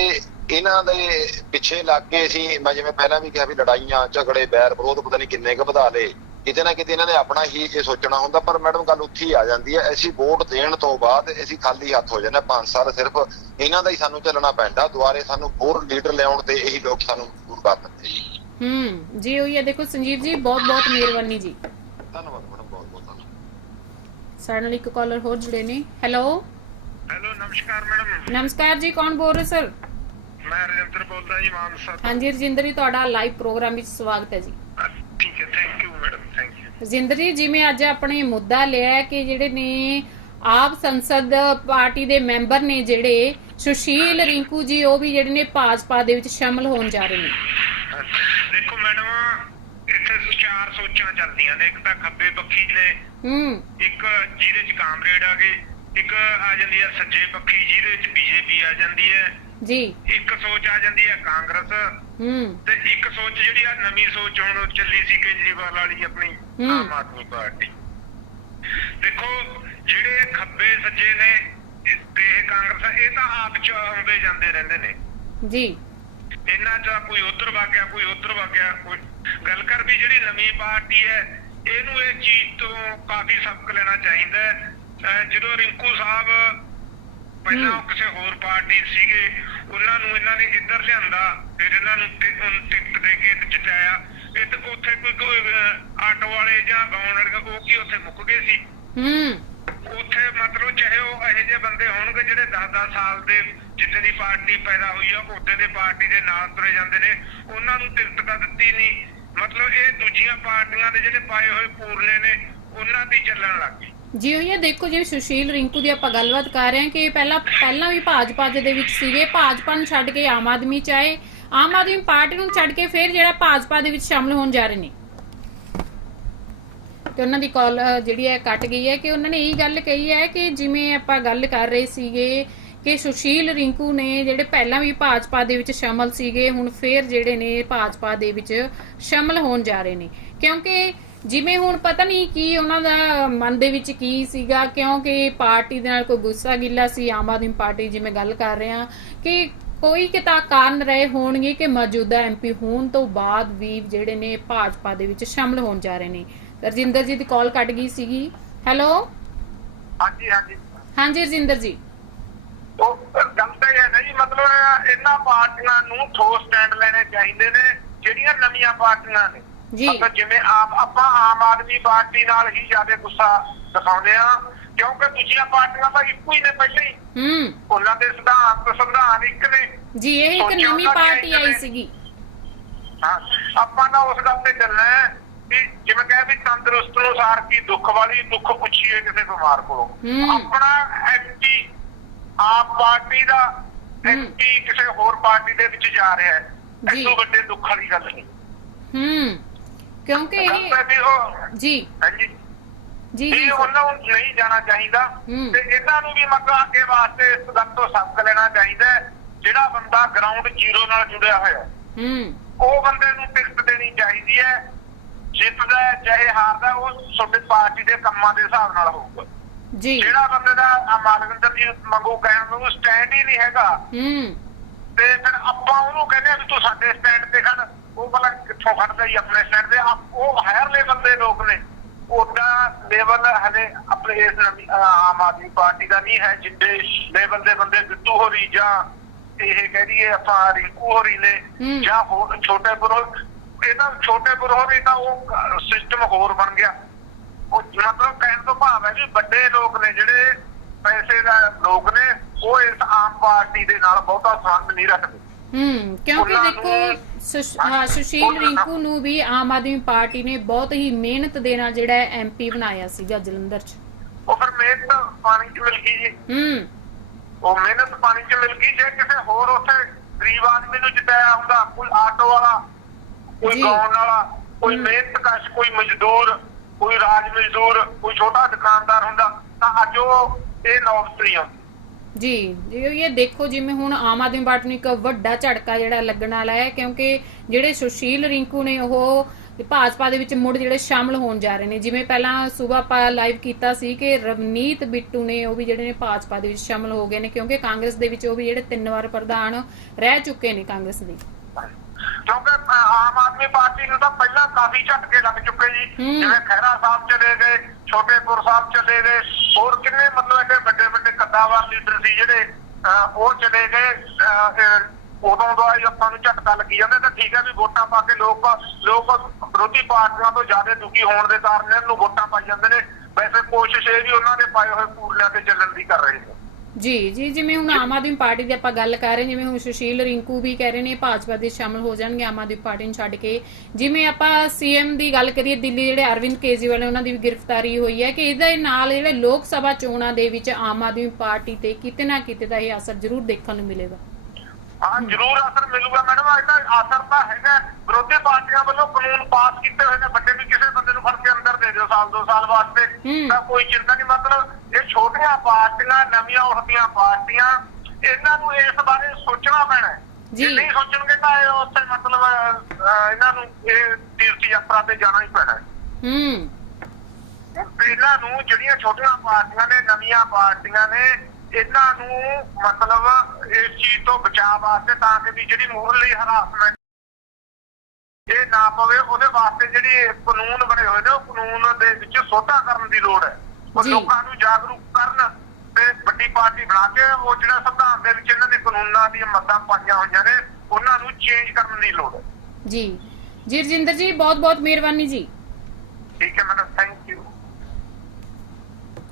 ਇਹਨਾਂ ਦੇ ਪਿੱਛੇ ਲੱਗ ਕੇ ਅਸੀਂ ਮੈਂ ਜਿਵੇਂ ਪਹਿਲਾਂ ਵੀ ਕਿਹਾ ਵੀ ਲੜਾਈਆਂ ਝਗੜੇ ਬੈਰ ਵਿਰੋਧ ਪਤਾ ਨਹੀਂ ਕਿੰਨੇ ਕੁ ਵਧਾ ਲਏ। ਕਿਤੇ ਨਾ ਕਿਤੇ ਇਹਨਾਂ ਨੇ ਆਪਣਾ ਹੀ ਇਹ ਸੋਚਣਾ ਹੁੰਦਾ ਪਰ ਮੈਡਮ ਗੱਲ ਉੱਥੇ ਹੀ ਆ ਜਾਂਦੀ ਹੈ। ਅਸੀਂ ਵੋਟ ਦੇਣ ਤੋਂ ਬਾਅਦ ਅਸੀਂ ਖਾਲੀ ਹੱਥ ਹੋ ਜਾਂਦੇ। ਪੰਜ ਸਾਲ ਸਿਰਫ ਇਹਨਾਂ ਦਾ ਹੀ ਸਾਨੂੰ ਚੱਲਣਾ ਪੈਂਦਾ। ਦੁਆਰੇ ਸਾਨੂੰ ਹੋਰ ਲੀਡਰ ਲਿਆਉਣ ਤੇ ਇਹੀ ਲੋਕ ਸਾਨੂੰ ਦੂਰ ਕਰ ਦਿੰਦੇ ਜੀ। ਹੂੰ ਜੀ ਉਹੀ ਹੈ। ਦੇਖੋ ਸੰਜੀਵ ਜੀ ਬਹੁਤ ਬਹੁਤ ਮਿਹਰਬਾਨੀ ਜੀ। ਧੰਨਵਾਦ ਮੈਡਮ ਬਹੁਤ ਬਹੁਤ ਧੰਨਵਾਦ। ਸਾਡੇ ਨਾਲ ਇੱਕ ਕਾਲਰ ਹੋਰ ਜੁੜੇ ਨੇ। ਹੈਲੋ ਹੈਲੋ ਨਮਸਕਾਰ ਮੈਡਮ। ਨਮਸਕਾਰ ਜੀ ਕੌਣ ਬੋਲ ਰਹੇ ਸਰ? ਮੈਂ ਰਜਿੰਦਰ ਬੋਲਦਾ ਜੀ ਮਾਨਸਾ ਤੋਂ ਹਾਂਜੀ ਰਜਿੰਦਰ ਜੀ ਤੁਹਾਡਾ ਲਾਈਵ ਪ੍ਰੋਗਰਾਮ ਵਿੱਚ ਸਵਾਗਤ ਹੈ ਜੀ। ਠੀਕ ਹੈ thank you madam thank you Rajinder ji ਜਿਵੇਂ ਅੱਜ ਆਪਣੇ ਮੁੱਦਾ ਲਿਆ ਹੈ ਕਿ ਜਿਹੜੇ ਨੇ ਆਪ ਸੰਸਦ ਪਾਰਟੀ ਦੇ ਮੈਂਬਰ ਨੇ ਜਿਹੜੇ ਸੁਸ਼ੀਲ ਰਿੰਕੂ ਜੀ ਉਹ ਵੀ ਜਿਹੜੇ ਨੇ ਭਾਜਪਾ ਦੇ ਵਿੱਚ ਸ਼ਾਮਲ ਹੋਣ ਜਾ ਰਹੇ ਨੇ। ਦੇਖੋ ਮੈਡਮ ਇੱਥੇ ਚਾਰ ਸੋਚਾਂ ਚੱਲਦੀਆਂ ਨੇ ਇੱਕ ਤਾਂ ਖੱਬੇ ਪੱਖੀ ਨੇ ਹੂੰ। ਇੱਕ ਜਿਹਦੇ ਚ ਕਾਮਰੇਡ ਆ ਗਏ ਇੱਕ ਆ ਜਾਂਦੀ ਹੈ ਸੱਜੇ ਪੱਖੀ ਜਿਹਦੇ ਚ ਬੀਜੇਪੀ ਆ ਜਾਂਦੀ ਹੈ। ਜੀ। ਇੱਕ ਸੋਚ ਆ ਜਾਂਦੀ ਹੈ ਕਾਂਗਰਸ। ਹੂੰ। ਤੇ ਇੱਕ ਸੋਚ ਜਿਹੜੀ ਆ ਨਵੀਂ ਸੋਚ ਹੁਣ ਚੱਲੀ ਸੀ ਕੇਜਰੀਵਾਲ ਵਾਲੀ ਆਪਣੀ। ਆਮ ਆਦਮੀ ਪਾਰਟੀ। ਦੇਖੋ ਜਿਹੜੇ ਖੱਬੇ ਸੱਜੇ ਨੇ ਤੇ ਇਹ ਕਾਂਗਰਸ ਇਹ ਤਾਂ ਆਪ ਚ ਆਉਂਦੇ ਜਾਂਦੇ ਰਹਿੰਦੇ ਨੇ। ਜੀ। ਇਹਨਾਂ ਚ ਕੋਈ ਉਧਰ ਵਗ ਗਿਆ ਕੋਈ ਉਧਰ ਵਗ ਗਿਆ ਕੋਈ ਗੱਲ ਕਰ ਵੀ ਜਿਹੜੀ ਨਵੀਂ ਪਾਰਟੀ ਹੈ ਇਹਨੂੰ ਇਹ ਚੀਜ਼ ਤੋਂ ਕਾਫੀ ਸਬਕ ਲੈਣਾ ਚਾਹੀਦਾ ਹੈ। ਜਦੋਂ ਰਿੰਕੂ ਸਾਹਿਬ ਪਹਿਲਾਂ। ਉਹ ਕਿਸੇ ਹੋਰ ਪਾਰਟੀ ਸੀਗੇ ਉਹਨਾਂ ਨੂੰ ਇਹਨਾਂ ਨੇ ਇੱਧਰ ਲਿਆਂਦਾ ਫਿਰ ਇਹਨਾਂ ਨੂੰ ਟਿਕਟ ਦੇ ਕੇ ਜਿਤਾਇਆ। ਇਹ ਤੇ ਉੱਥੇ ਕੋਈ ਕੋਈ ਆਟੋ ਵਾਲੇ ਜਾਂ ਗਾਉਣ ਵਾਲੇ ਉਹ ਕੀ ਉੱਥੇ ਮੁੱਕ ਗਏ ਸੀ? ਹੂੰ। ਉੱਥੇ ਮਤਲਬ ਚਾਹੇ ਉਹ ਇਹੋ ਜਿਹੇ ਬੰਦੇ ਹੋਣਗੇ ਜਿਹੜੇ 10-10 ਸਾਲ ਦੇ ਜਿੱਥੇ ਦੀ ਪਾਰਟੀ ਪੈਦਾ ਹੋਈ ਆ ਉੱਥੇ ਦੇ ਪਾਰਟੀ ਦੇ ਨਾਲ ਤੁਰੇ ਜਾਂਦੇ ਨੇ। ਉਹਨਾਂ ਨੂੰ ਟਿਕਟ ਤਾਂ ਦਿੱਤੀ ਨਹੀਂ ਮਤਲਬ ਇਹ ਦੂਜੀਆਂ ਪਾਰਟੀਆਂ ਦੇ ਜਿਹੜੇ ਪਾਏ ਹੋਏ ਪੂਰਨੇ ਨੇ ਉਹਨਾਂ ਹੀ ਚੱਲਣ ਲੱਗ ਗਏ ਜੀ ਇਹ ਦੇਖੋ ਜਿਵੇਂ ਸੁਸ਼ੀਲ ਰਿੰਕੂ ਦੀ ਆਪਾਂ ਗੱਲਬਾਤ ਕਰ ਰਹੇ ਹਾਂ ਕਿ ਪਹਿਲਾਂ ਪਹਿਲਾਂ ਵੀ ਭਾਜਪਾ ਦੇ ਵਿੱਚ ਸੀਗੇ, ਭਾਜਪਾ ਨੂੰ ਛੱਡ ਕੇ ਆਮ ਆਦਮੀ ਚ ਆਏ। ਆਮ ਆਦਮੀ ਪਾਰਟੀ ਨੂੰ ਛੱਡ ਕੇ ਫਿਰ ਜਿਹੜਾ ਭਾਜਪਾ ਦੇ ਵਿੱਚ ਸ਼ਾਮਲ ਹੋਣ ਜਾ ਰਹੇ ਨੇ। ਤੇ ਉਹਨਾਂ ਦੀ ਕਾਲ ਜਿਹੜੀ ਹੈ, ਕੱਟ ਗਈ ਹੈ ਕਿ ਉਹਨਾਂ ਨੇ ਇਹ ਗੱਲ ਕਹੀ ਹੈ ਕਿ ਜਿਵੇਂ ਆਪਾਂ ਗੱਲ ਕਰ ਰਹੇ ਸੀਗੇ ਕਿ ਸੁਸ਼ੀਲ ਰਿੰਕੂ ਨੇ ਜਿਹੜੇ ਪਹਿਲਾਂ ਵੀ ਭਾਜਪਾ ਦੇ ਵਿੱਚ ਸ਼ਾਮਲ ਸੀਗੇ, ਹੁਣ ਫੇਰ ਜਿਹੜੇ ਨੇ ਭਾਜਪਾ ਦੇ ਵਿੱਚ ਸ਼ਾਮਲ ਹੋਣ ਜਾ ਰਹੇ ਨੇ। ਕਿਉਂਕਿ ਜਿਵੇਂ ਹੁਣ ਪਤਾ ਨਹੀਂ ਕੀ ਉਹਨਾਂ ਦਾ ਮਨ ਦੇ ਵਿੱਚ ਕੀ ਸੀਗਾ ਕਿਉਂਕਿ ਪਾਰਟੀ ਦੇ ਨਾਲ ਕੋਈ ਗੁੱਸਾ ਗਿੱਲਾ ਸੀ ਆਮ ਆਦਮੀ ਪਾਰਟੀ ਜਿਵੇਂ ਗੱਲ ਕਰ ਰਹੇ ਹਾਂ ਕਿ ਕੋਈ ਕਿਤਾ ਕਾਰਨ ਰਹੇ ਹੋਣਗੇ ਕਿ ਮੌਜੂਦਾ ਐਮਪੀ ਹੋਣ ਤੋਂ ਬਾਅਦ ਵੀ ਜਿਹੜੇ ਨੇ ਭਾਜਪਾ ਦੇ ਵਿੱਚ ਸ਼ਾਮਲ ਹੋਣ ਜਾ ਰਹੇ ਨੇ। ਰਜਿੰਦਰ ਜੀ ਦੀ ਕਾਲ ਕੱਟ ਗਈ ਸੀਗੀ। ਹੈਲੋ ਹਾਂਜੀ ਹਾਂਜੀ। ਹਾਂਜੀ ਰਜਿੰਦਰ ਜੀ। ਉਹ ਗੱਲ ਤਾਂ ਇਹ ਹੈ ਜੀ ਮਤਲਬ ਇਹਨਾਂ ਪਾਰਟੀਆਂ ਨੂੰ ਠੋਸ ਸਟੈਂਡ ਲੈਣੇ ਚਾਹੀਦੇ ਨੇ ਜਿਹੜੀਆਂ ਨਵੀਆਂ ਪਾਰਟੀਆਂ ਨੇ। ਜੀ। ਮਤਲਬ ਜਿਵੇਂ ਆਪ ਆਪਾਂ ਆਮ ਆਦਮੀ ਪਾਰਟੀ ਨਾਲ ਹੀ ਜ਼ਿਆਦਾ ਗੁੱਸਾ ਦਿਖਾਉਂਦੇ ਆ ਕਿਉਂਕਿ ਦੂਜੀਆਂ ਪਾਰਟੀਆਂ ਤਾਂ ਇੱਕੋ ਹੀ ਨੇ ਪਹਿਲੇ ਹੀ ਹੂੰ ਉਹਨਾਂ ਦੇ ਸਿਧਾਂਤ ਸੰਵਿਧਾਨ ਇੱਕ ਨੇ ਜੀ ਇਹ ਇੱਕ ਨਵੀਂ ਪਾਰਟੀ ਆਈ। ਸੀਗੀ ਹਾਂ ਆਪਾਂ ਨਾ ਉਸ ਗੱਲ ਤੇ ਚੱਲਣਾ ਹੈ ਵੀ ਜਿਵੇਂ ਕਹੇ ਵੀ ਤੰਦਰੁਸਤ ਨੂੰ ਸਾਰ ਕੀ ਦੁੱਖ ਵਾਲੀ ਦੁੱਖ ਪੁੱਛੀਏ ਕਿਸੇ ਬਿਮਾਰ ਕੋਲੋਂ। ਆਪਣਾ ਐਮਪੀ ਆਪ ਪਾਰਟੀ ਦਾ। ਐਮਪੀ ਕਿਸੇ ਹੋਰ ਪਾਰਟੀ ਦੇ ਵਿੱਚ ਜਾ ਰਿਹਾ ਹੈ। ਇਸ ਤੋਂ ਵੱਡੇ ਦੁੱਖ ਵਾਲੀ ਗੱਲ ਨਹੀਂ ਹੂੰ ਕਿਉਂਕਿ ਇਹ ਹੈ ਵੀ ਉਹ ਜੀ। ਹਾਂਜੀ। ਜੀ ਜੀ ਇਹ ਸਰ। ਉਹਨਾਂ ਨੂੰ ਨਹੀਂ ਜਾਣਾ ਚਾਹੀਦਾ। ਹੂੰ। ਤੇ ਇਹਨਾਂ ਨੂੰ ਵੀ ਮਤਲਬ ਅੱਗੇ ਵਾਸਤੇ ਇਸ ਗੱਲ ਤੋਂ ਸਬਕ ਲੈਣਾ ਚਾਹੀਦਾ ਹੈ। ਜਿਹੜਾ ਬੰਦਾ ਗਰਾਊਂਡ ਜ਼ੀਰੋ ਨਾਲ ਜੁੜਿਆ ਹੋਇਆ ਹੈ। ਹੂੰ। ਉਹ ਬੰਦੇ ਨੂੰ ਟਿਕਟ ਦੇਣੀ ਚਾਹੀਦੀ ਹੈ। ਜਿੱਤਦਾ ਹੈ, ਚਾਹੇ ਹਾਰਦਾ ਉਹ ਤੁਹਾਡੇ ਪਾਰਟੀ ਦੇ ਕੰਮਾਂ ਦੇ ਹਿਸਾਬ ਨਾਲ ਹੋਊਗਾ। ਜੀ। ਜਿਹੜਾ ਬੰਦੇ ਦਾ ਆਹ ਮਾਲਵਿੰਦਰ ਜੀ ਮੰਗੂ ਕਹਿਣ ਨੂੰ ਸਟੈਂਡ ਹੀ ਨਹੀਂ ਹੈਗਾ। ਹੂੰ। ਤੇ ਫਿਰ ਆਪਾਂ ਉਹਨੂੰ ਕਹਿੰਦੇ ਆ ਵੀ ਤੂੰ ਸਾਡੇ ਸਟੈਂਡ ਤੇ ਖੜ। ਉਹ ਭਲਾ ਕਿੱਥੋਂ ਖੜਦਾ ਜੀ ਆਪਣੇ ਸਟੈਂਡ ਤੇ? ਆਪ- ਉਹ ਹਾਇਰ ਲੈਵਲ ਦੇ ਲੋਕ ਨੇ। ਉਹਦਾ ਲੈਵਲ ਹਲੇ ਆਪਣੇ ਇਸ ਆਮ ਆਦਮੀ ਪਾਰਟੀ ਦਾ ਨਹੀਂ ਹੈ ਜਿੰਦੇ ਲੈਵਲ ਦੇ ਬੰਦੇ ਬਿੱਟੂ ਹੋਰੀ ਜਾਂ ਇਹ ਕਹਿ ਦਈਏ ਆਪਾਂ ਰਿੰਕੂ ਹੋਰੀ ਨੇ ਹੂੰ। ਜਾਂ ਹੋਰ ਛੋਟੇ ਬਰੋ ਇਹਨਾਂ ਛੋਟੇ ਬਰੋਹਰੀ ਤਾਂ ਉਹ ਸਿਸਟਮ ਹੋਰ ਬਣ ਗਿਆ। ਉਹ ਮਤਲਬ ਕਹਿਣ ਤੋਂ ਭਾਵ ਹੈ ਵੀ ਵੱਡੇ ਲੋਕ ਨੇ ਜਿਹੜੇ ਪੈਸੇ ਦਾ ਲੋਕ ਨੇ ਉਹ ਇਸ ਆਮ ਪਾਰਟੀ ਦੇ ਨਾਲ ਬਹੁਤਾ ਸੰਬੰਧ ਨਹੀਂ ਰੱਖਦੇ। ਹੂੰ ਕਿਉਂਕਿ ਦੇਖੋ ਸੁਸ਼ੀਲ ਰਿੰਕੂ ਨੂੰ ਵੀ ਆਮ ਆਦਮੀ ਪਾਰਟੀ ਨੇ ਬਹੁਤ ਹੀ ਮਿਹਨਤ ਦੇ ਨਾਲ ਜਿਹੜਾ ਐਮਪੀ ਬਣਾਇਆ ਸੀਗਾ ਜਲੰਧਰ 'ਚ ਉਹ ਫਿਰ ਮਿਹਨਤ ਪਾਣੀ ਚ ਮਿਲ ਗਈ ਜੀ ਹੂੰ ਉਹ ਮਿਹਨਤ ਪਾਣੀ ਚ ਮਿਲ ਗਈ ਜੇ ਕਿਸੇ ਹੋਰ ਉੱਥੇ ਗਰੀਬ ਆਦਮੀ ਨੂੰ ਜਿਤਾਇਆ ਹੁੰਦਾ ਕੋਈ ਆਟੋ ਵਾਲਾ ਕੋਈ। ਗਾਉਣ ਵਾਲਾ ਕੋਈ। ਮਿਹਨਤ ਕਸ਼ ਕੋਈ ਮਜ਼ਦੂਰ ਕੋਈ ਰਾਜ ਮਜ਼ਦੂਰ ਕੋਈ ਛੋਟਾ ਦੁਕਾਨਦਾਰ ਹੁੰਦਾ ਤਾਂ ਅੱਜ ਉਹ ਇਹ ਨੌਬਤ ਨਹੀਂ ਆਉਂਦੀ ਜੀ ਜੀ ਇਹ ਦੇਖੋ ਜਿਵੇਂ ਹੁਣ ਆਮ ਆਦਮੀ ਪਾਰਟੀ ਨੂੰ ਇੱਕ ਵੱਡਾ ਝਟਕਾ ਜਿਹੜਾ ਲੱਗਣ ਵਾਲਾ ਹੈ, ਕਿਉਂਕਿ ਜਿਹੜੇ ਸੁਸ਼ੀਲ ਰਿੰਕੂ ਨੇ ਉਹ ਭਾਜਪਾ ਦੇ ਵਿੱਚ ਮੁੜ ਜਿਹੜੇ ਸ਼ਾਮਲ ਹੋਣ ਜਾ ਰਹੇ ਨੇ। ਜਿਵੇਂ ਪਹਿਲਾਂ ਸਵੇਰ ਆਪਾਂ ਲਾਈਵ ਕੀਤਾ ਸੀ ਕਿ ਰਵਨੀਤ ਬਿੱਟੂ ਨੇ ਉਹ ਵੀ ਜਿਹੜੇ ਨੇ ਭਾਜਪਾ ਦੇ ਵਿੱਚ ਸ਼ਾਮਲ ਹੋ ਗਏ ਨੇ, ਕਿਉਂਕਿ ਕਾਂਗਰਸ ਦੇ ਵਿੱਚ ਉਹ ਵੀ ਜਿਹੜੇ ਤਿੰਨ ਵਾਰ ਪ੍ਰਧਾਨ ਰਹਿ ਚੁੱਕੇ ਨੇ ਕਾਂਗਰਸ ਦੇ। ਕਿਉਂਕਿ ਆਮ ਆਦਮੀ ਪਾਰਟੀ ਨੂੰ ਤਾਂ ਪਹਿਲਾਂ ਕਾਫੀ ਝਟਕੇ ਲੱਗ ਚੁੱਕੇ ਜੀ। ਹੂੰ। ਜਿਵੇਂ ਖਹਿਰਾ ਸਾਹਿਬ ਚਲੇ ਗਏ ਛੋਟੇਪੁਰ ਸਾਹਿਬ ਚਲੇ ਗਏ ਹੋਰ ਕਿੰਨੇ ਮਤਲਬ ਐਡੇ ਵੱਡੇ ਵੱਡੇ ਕੱਦਾਵਾਰ ਲੀਡਰ ਸੀ ਜਿਹੜੇ ਅ, ਉਹ ਚਲੇ ਗਏ ਅ, ਇਹ ਉਦੋਂ ਦਾ ਹੀ ਆਪਾਂ ਨੂੰ ਝਟਕਾ ਲੱਗੀ ਜਾਂਦਾ ਤਾਂ ਠੀਕ ਹੈ ਵੀ ਵੋਟਾਂ ਪਾ ਕੇ ਲੋਕ ਲੋਕ ਵਿਰੋਧੀ ਪਾਰਟੀਆਂ ਤੋਂ ਜ਼ਿਆਦਾ ਦੁਖੀ ਹੋਣ ਦੇ ਕਾਰਨ ਇਹਨਾਂ ਨੂੰ ਵੋਟਾਂ ਪਾਈ ਜਾਂਦੇ ਨੇ। ਵੈਸੇ ਕੋਸ਼ਿਸ਼ ਇਹ ਵੀ ਉਹਨਾਂ ਦੇ ਪਾਏ ਹੋਏ ਪੂਰਨਿਆਂ ਤੇ ਚੱਲਣ ਦੀ ਕਰ ਰਹੇ ਨੇ। ਜੀ ਜੀ, ਜਿਵੇਂ ਹੁਣ ਆਮ ਆਦਮੀ ਪਾਰਟੀ ਦੀ ਆਪਾਂ ਗੱਲ ਕਰ ਰਹੇ ਜਿਵੇਂ ਹੁਣ ਸੁਸ਼ੀਲ ਰਿੰਕੂ ਵੀ ਕਹਿ ਰਹੇ ਨੇ ਭਾਜਪਾ ਦੇ ਸ਼ਾਮਲ ਹੋ ਜਾਣਗੇ ਆਮ ਆਦਮੀ ਪਾਰਟੀ ਨੂੰ ਛੱਡ ਕੇ। ਜਿਵੇਂ ਆਪਾਂ ਸੀਐਮ ਦੀ ਗੱਲ ਕਰੀਏ, ਦਿੱਲੀ ਜਿਹੜੇ ਅਰਵਿੰਦ ਕੇਜਰੀਵਾਲ ਨੇ, ਉਹਨਾਂ ਦੀ ਵੀ ਗ੍ਰਿਫਤਾਰੀ ਹੋਈ ਹੈ ਕਿ ਇਹਦੇ ਨਾਲ ਜਿਹੜੇ ਲੋਕ ਸਭਾ ਚੋਣਾਂ ਦੇ ਵਿੱਚ ਆਮ ਆਦਮੀ ਪਾਰਟੀ ਤੇ ਕਿਤੇ ਨਾ ਕਿਤੇ ਦਾ ਇਹ ਅਸਰ ਜ਼ਰੂਰ ਦੇਖਣ ਨੂੰ ਮਿਲੇਗਾ। ਹਾਂ, ਜ਼ਰੂਰ ਅਸਰ ਮਿਲੂਗਾ ਮੈਡਮ ਇਹਦਾ ਅਸਰ ਤਾਂ ਹੈਗਾ। ਵਿਰੋਧੀ ਪਾਰਟੀਆਂ ਵੱਲੋਂ ਕਾਨੂੰਨ ਪਾਸ ਕੀਤੇ ਹੋਏ ਨੇ, ਵੱਡੇ ਵੀ ਕਿਸੇ ਫੜ ਕੇ ਅੰਦਰ ਦੇ ਦਿਓ ਸਾਲ ਦੋ ਸਾਲ ਵਾਸਤੇ। ਤਾਂ ਕੋਈ ਚਿੰਤਾ ਨਹੀਂ ਮਤਲਬ ਇਹ ਛੋਟੀਆਂ ਪਾਰਟੀਆਂ ਨਵੀਆਂ ਉੱਠਦੀਆਂ ਪਾਰਟੀਆਂ ਇਹਨਾਂ ਨੂੰ ਇਸ ਬਾਰੇ ਸੋਚਣਾ ਪੈਣਾ ਹੈ ਜੀ। ਨਹੀਂ ਸੋਚਣਗੇ ਤਾਂ ਉੱਥੇ ਮਤਲਬ ਇਹਨਾਂ ਨੂੰ ਇਹ ਤੀਰਥ ਯਾਤਰਾ ਤੇ ਜਾਣਾ ਹੀ ਪੈਣਾ ਹੈ ਹੂੰ ਇਹਨਾਂ ਨੂੰ ਜਿਹੜੀਆਂ ਛੋਟੀਆਂ ਪਾਰਟੀਆਂ ਨੇ ਨਵੀਆਂ ਪਾਰਟੀਆਂ ਨੇ ਇਹਨਾਂ ਨੂੰ ਮਤਲਬ ਇਸ ਚੀਜ਼ ਤੋਂ ਬਚਾਅ ਵਾਸਤੇ ਤਾਂ ਕਿ ਵੀ ਜਿਹੜੀ ਮੂਹਰਲੀ ਹਰਾਸਮੈਂਟ ਇਹ ਨਾ ਪਵੇ ਉਹਦੇ ਵਾਸਤੇ ਜਿਹੜੀ ਕਾਨੂੰਨ ਬਣੇ ਹੋਏ ਨੇ ਉਹ ਕਾਨੂੰਨ ਦੇ ਵਿੱਚ ਸੋਧਾ ਕਰਨ ਦੀ ਲੋੜ ਹੈ। ਉਹ ਜੀ। ਲੋਕਾਂ ਨੂੰ ਜਾਗਰੂਕ ਕਰਨ ਤੇ ਵੱਡੀ ਪਾਰਟੀ ਬਣਾ ਕੇ ਉਹ ਜਿਹੜਾ ਸੰਵਿਧਾਨ ਦੇ ਵਿੱਚ ਇਹਨਾਂ ਦੇ ਕਾਨੂੰਨਾਂ ਦੀਆਂ ਮੱਦਾਂ ਪਾਈਆਂ ਹੋਈਆਂ ਨੇ ਉਹਨਾਂ ਨੂੰ ਚੇਂਜ ਕਰਨ ਦੀ ਲੋੜ ਹੈ। ਜੀ। ਜੀ ਰਜਿੰਦਰ ਜੀ ਬਹੁਤ ਬਹੁਤ ਮਿਹਰਬਾਨੀ ਜੀ। ਠੀਕ ਹੈ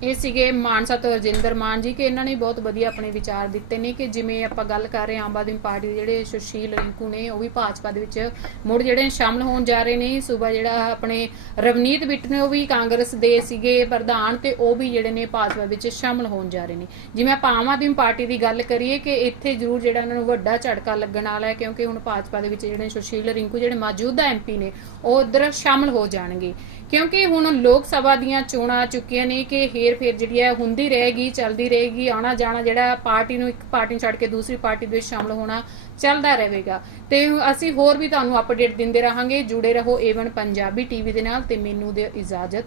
ਇਹ ਸੀਗੇ ਮਾਨਸਾ ਤੋਂ ਰਜਿੰਦਰ ਮਾਨ ਜੀ ਕਿ ਇਹਨਾਂ ਨੇ ਬਹੁਤ ਵਧੀਆ ਆਪਣੇ ਵਿਚਾਰ ਦਿੱਤੇ ਨੇ ਕਿ ਜਿਵੇਂ ਆਪਾਂ ਗੱਲ ਕਰ ਰਹੇ ਆਮ ਆਦਮੀ ਪਾਰਟੀ ਦੇ ਜਿਹੜੇ ਸੁਸ਼ੀਲ ਰਿੰਕੂ ਨੇ, ਉਹ ਵੀ ਭਾਜਪਾ ਦੇ ਵਿੱਚ ਮੁੜ ਜਿਹੜੇ ਸ਼ਾਮਲ ਹੋਣ ਜਾ ਰਹੇ ਨੇ। ਸੂਬਾ ਜਿਹੜਾ ਆਪਣੇ ਰਵਨੀਤ ਬਿੱਟ ਨੇ, ਉਹ ਵੀ ਕਾਂਗਰਸ ਦੇ ਸੀਗੇ ਪ੍ਰਧਾਨ ਤੇ ਉਹ ਵੀ ਜਿਹੜੇ ਨੇ ਭਾਜਪਾ ਵਿੱਚ ਸ਼ਾਮਲ ਹੋਣ ਜਾ ਰਹੇ ਨੇ। ਜਿਵੇਂ ਆਪਾਂ ਆਮ ਆਦਮੀ ਪਾਰਟੀ ਦੀ ਗੱਲ ਕਰੀਏ ਕਿ ਇੱਥੇ ਜ਼ਰੂਰ ਜਿਹੜਾ ਇਹਨਾਂ ਨੂੰ ਵੱਡਾ ਝਟਕਾ ਲੱਗਣ ਵਾਲਾ ਹੈ, ਕਿਉਂਕਿ ਹੁਣ ਭਾਜਪਾ ਦੇ ਵਿੱਚ ਜਿਹੜੇ ਸੁਸ਼ੀਲ ਰਿੰਕੂ, ਜਿਹੜੇ ਮੌਜੂਦਾ ਐਮਪੀ ਨੇ, ਉਹ ਉਧਰ ਸ਼ਾਮਲ ਹੋ ਜਾਣਗੇ। ਕਿਉਂਕਿ ਹੁਣ ਲੋਕ ਸਭਾ ਦੀਆਂ ਚੋਣਾਂ ਆ ਚੁੱਕੀਆਂ ਨੇ ਕਿ ਹੇਰ ਫੇਰ ਜਿਹੜੀ ਹੈ ਹੁੰਦੀ ਰਹੇਗੀ, ਚੱਲਦੀ ਰਹੇਗੀ, ਆਣਾ ਜਾਣਾ ਜਿਹੜਾ ਪਾਰਟੀ ਨੂੰ ਇੱਕ ਪਾਰਟੀ ਨੂੰ ਛੱਡ ਕੇ ਦੂਸਰੀ ਪਾਰਟੀ ਦੇ ਵਿੱਚ ਸ਼ਾਮਲ ਹੋਣਾ ਚੱਲਦਾ ਰਹੇਗਾ। ਤੇ ਅਸੀਂ ਹੋਰ ਵੀ ਤੁਹਾਨੂੰ ਅਪਡੇਟ ਦਿੰਦੇ ਰਹਾਂਗੇ। ਜੁੜੇ ਰਹੋ ਏਵਨ ਪੰਜਾਬੀ ਟੀਵੀ ਦੇ ਨਾਲ ਤੇ ਮੈਨੂੰ ਦਿਓ ਇਜਾਜ਼ਤ।